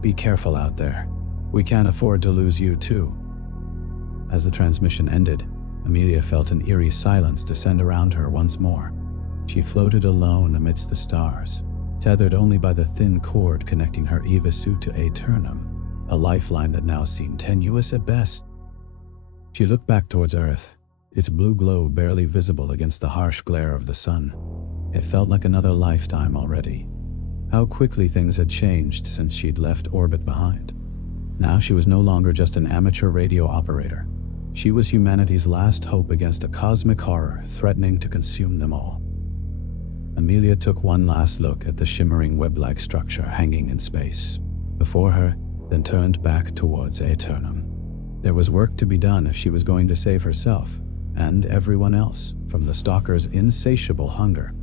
be careful out there. We can't afford to lose you too." As the transmission ended, Amelia felt an eerie silence descend around her once more. She floated alone amidst the stars, tethered only by the thin cord connecting her Eva suit to Aeternum, a lifeline that now seemed tenuous at best. She looked back towards Earth, its blue glow barely visible against the harsh glare of the sun. It felt like another lifetime already. How quickly things had changed since she'd left orbit behind. Now she was no longer just an amateur radio operator. She was humanity's last hope against a cosmic horror threatening to consume them all. Amelia took one last look at the shimmering web-like structure hanging in space before her, then turned back towards Aeternum. There was work to be done if she was going to save herself and everyone else from the stalker's insatiable hunger.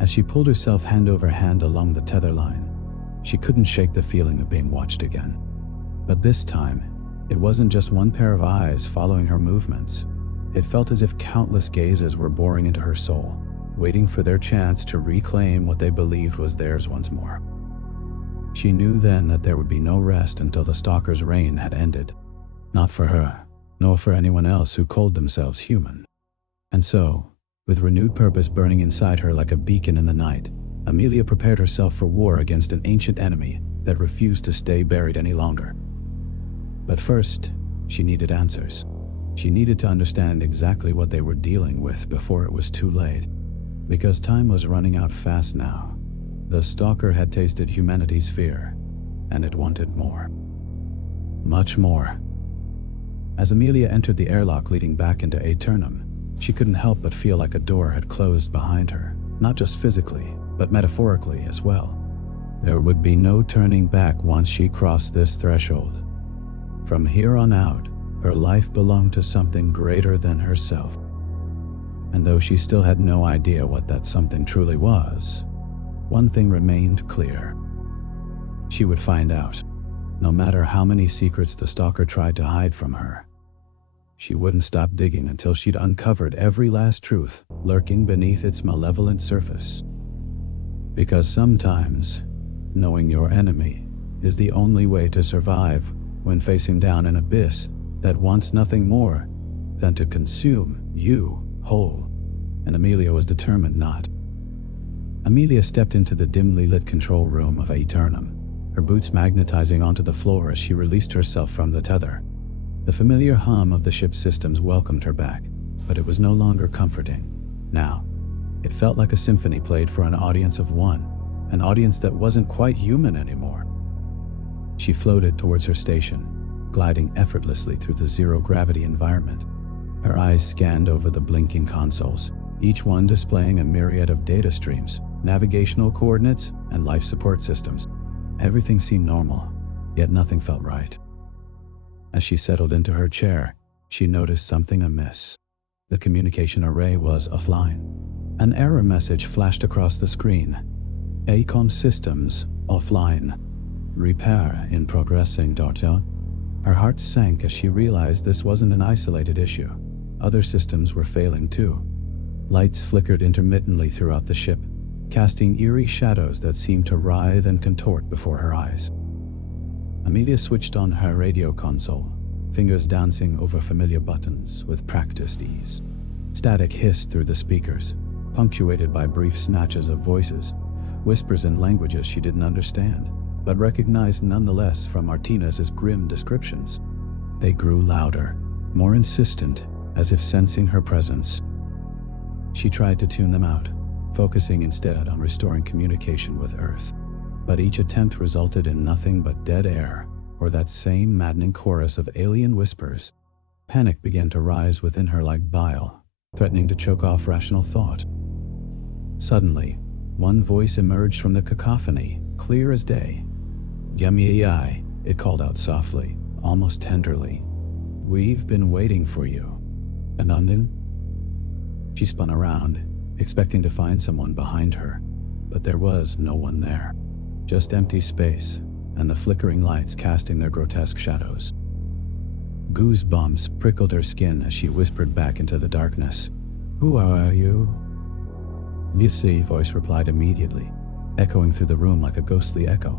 As she pulled herself hand over hand along the tether line, she couldn't shake the feeling of being watched again. But this time, it wasn't just one pair of eyes following her movements. It felt as if countless gazes were boring into her soul, waiting for their chance to reclaim what they believed was theirs once more. She knew then that there would be no rest until the stalker's reign had ended. Not for her, nor for anyone else who called themselves human. And so, with renewed purpose burning inside her like a beacon in the night, Amelia prepared herself for war against an ancient enemy that refused to stay buried any longer. But first, she needed answers. She needed to understand exactly what they were dealing with before it was too late. Because time was running out fast now. The stalker had tasted humanity's fear, and it wanted more. Much more. As Amelia entered the airlock leading back into Aeternum, she couldn't help but feel like a door had closed behind her, not just physically, but metaphorically as well. There would be no turning back once she crossed this threshold. From here on out, her life belonged to something greater than herself. And though she still had no idea what that something truly was, one thing remained clear. She would find out. No matter how many secrets the stalker tried to hide from her, she wouldn't stop digging until she'd uncovered every last truth lurking beneath its malevolent surface. Because sometimes, knowing your enemy is the only way to survive when facing down an abyss that wants nothing more than to consume you whole. And Amelia was determined not. Amelia stepped into the dimly lit control room of Aeternum, her boots magnetizing onto the floor as she released herself from the tether. The familiar hum of the ship's systems welcomed her back, but it was no longer comforting. Now, it felt like a symphony played for an audience of one, an audience that wasn't quite human anymore. She floated towards her station, gliding effortlessly through the zero-gravity environment. Her eyes scanned over the blinking consoles, each one displaying a myriad of data streams, navigational coordinates, and life support systems. Everything seemed normal, yet nothing felt right. As she settled into her chair, she noticed something amiss. The communication array was offline. An error message flashed across the screen. ACOM systems offline. Repair in progressing. Her heart sank as she realized this wasn't an isolated issue. Other systems were failing too. Lights flickered intermittently throughout the ship, casting eerie shadows that seemed to writhe and contort before her eyes. Amelia switched on her radio console, fingers dancing over familiar buttons with practiced ease. Static hissed through the speakers, punctuated by brief snatches of voices, whispers in languages she didn't understand, but recognized nonetheless from Martinez's grim descriptions. They grew louder, more insistent, as if sensing her presence. She tried to tune them out, focusing instead on restoring communication with Earth. But each attempt resulted in nothing but dead air, or that same maddening chorus of alien whispers. Panic began to rise within her like bile, threatening to choke off rational thought. Suddenly, one voice emerged from the cacophony, clear as day. "Yummy," it called out softly, almost tenderly. "We've been waiting for you." "Anandin?" She spun around, expecting to find someone behind her, but there was no one there. Just empty space, and the flickering lights casting their grotesque shadows. Goosebumps prickled her skin as she whispered back into the darkness. "Who are you?" Nisi voice replied immediately, echoing through the room like a ghostly echo.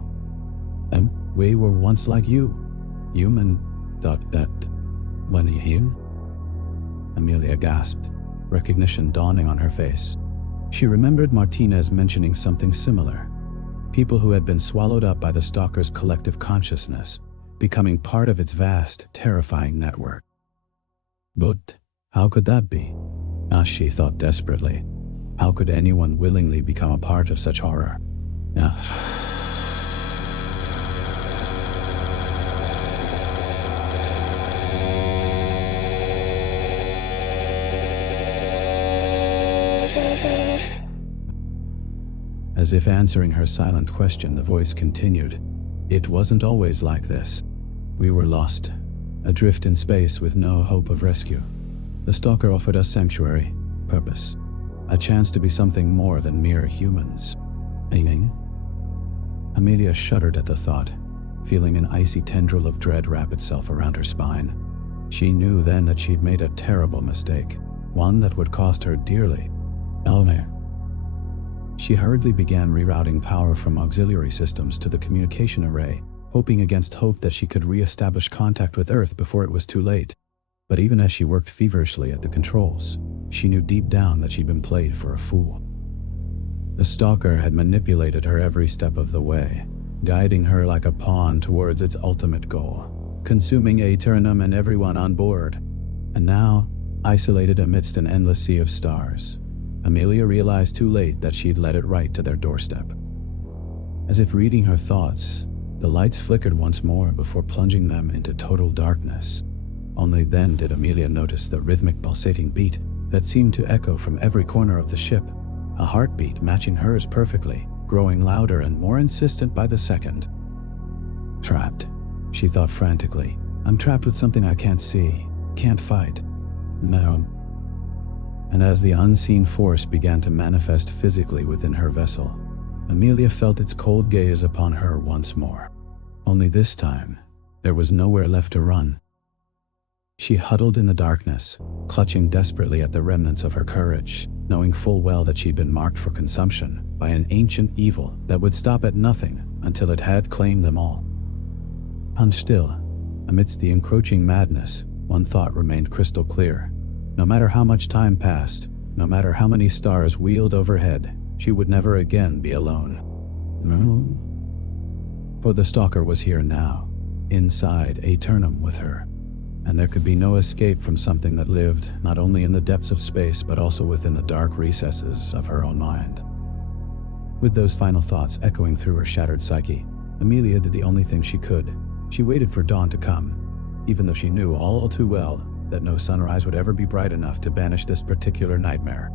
We were once like you. Human. That. When you?" Amelia gasped, recognition dawning on her face. She remembered Martinez mentioning something similar. People who had been swallowed up by the stalker's collective consciousness, becoming part of its vast, terrifying network. But how could that be? She thought desperately. How could anyone willingly become a part of such horror? As if answering her silent question, the voice continued. "It wasn't always like this. We were lost, adrift in space with no hope of rescue. The stalker offered us sanctuary, purpose, a chance to be something more than mere humans." Amelia shuddered at the thought, feeling an icy tendril of dread wrap itself around her spine. She knew then that she'd made a terrible mistake, one that would cost her dearly. Elmer. She hurriedly began rerouting power from auxiliary systems to the communication array, hoping against hope that she could re-establish contact with Earth before it was too late. But even as she worked feverishly at the controls, she knew deep down that she'd been played for a fool. The stalker had manipulated her every step of the way, guiding her like a pawn towards its ultimate goal, consuming Aeternum and everyone on board. And now, isolated amidst an endless sea of stars, Amelia realized too late that she'd led it right to their doorstep. As if reading her thoughts, the lights flickered once more before plunging them into total darkness. Only then did Amelia notice the rhythmic pulsating beat that seemed to echo from every corner of the ship, a heartbeat matching hers perfectly, growing louder and more insistent by the second. "Trapped," she thought frantically. "I'm trapped with something I can't see, can't fight. No." And as the unseen force began to manifest physically within her vessel, Amelia felt its cold gaze upon her once more. Only this time, there was nowhere left to run. She huddled in the darkness, clutching desperately at the remnants of her courage, knowing full well that she'd been marked for consumption by an ancient evil that would stop at nothing until it had claimed them all. And still, amidst the encroaching madness, one thought remained crystal clear. No matter how much time passed, no matter how many stars wheeled overhead, she would never again be alone. For the stalker was here now, inside Aeternum with her, and there could be no escape from something that lived not only in the depths of space but also within the dark recesses of her own mind. With those final thoughts echoing through her shattered psyche, Amelia did the only thing she could. She waited for dawn to come, even though she knew all too well that no sunrise would ever be bright enough to banish this particular nightmare.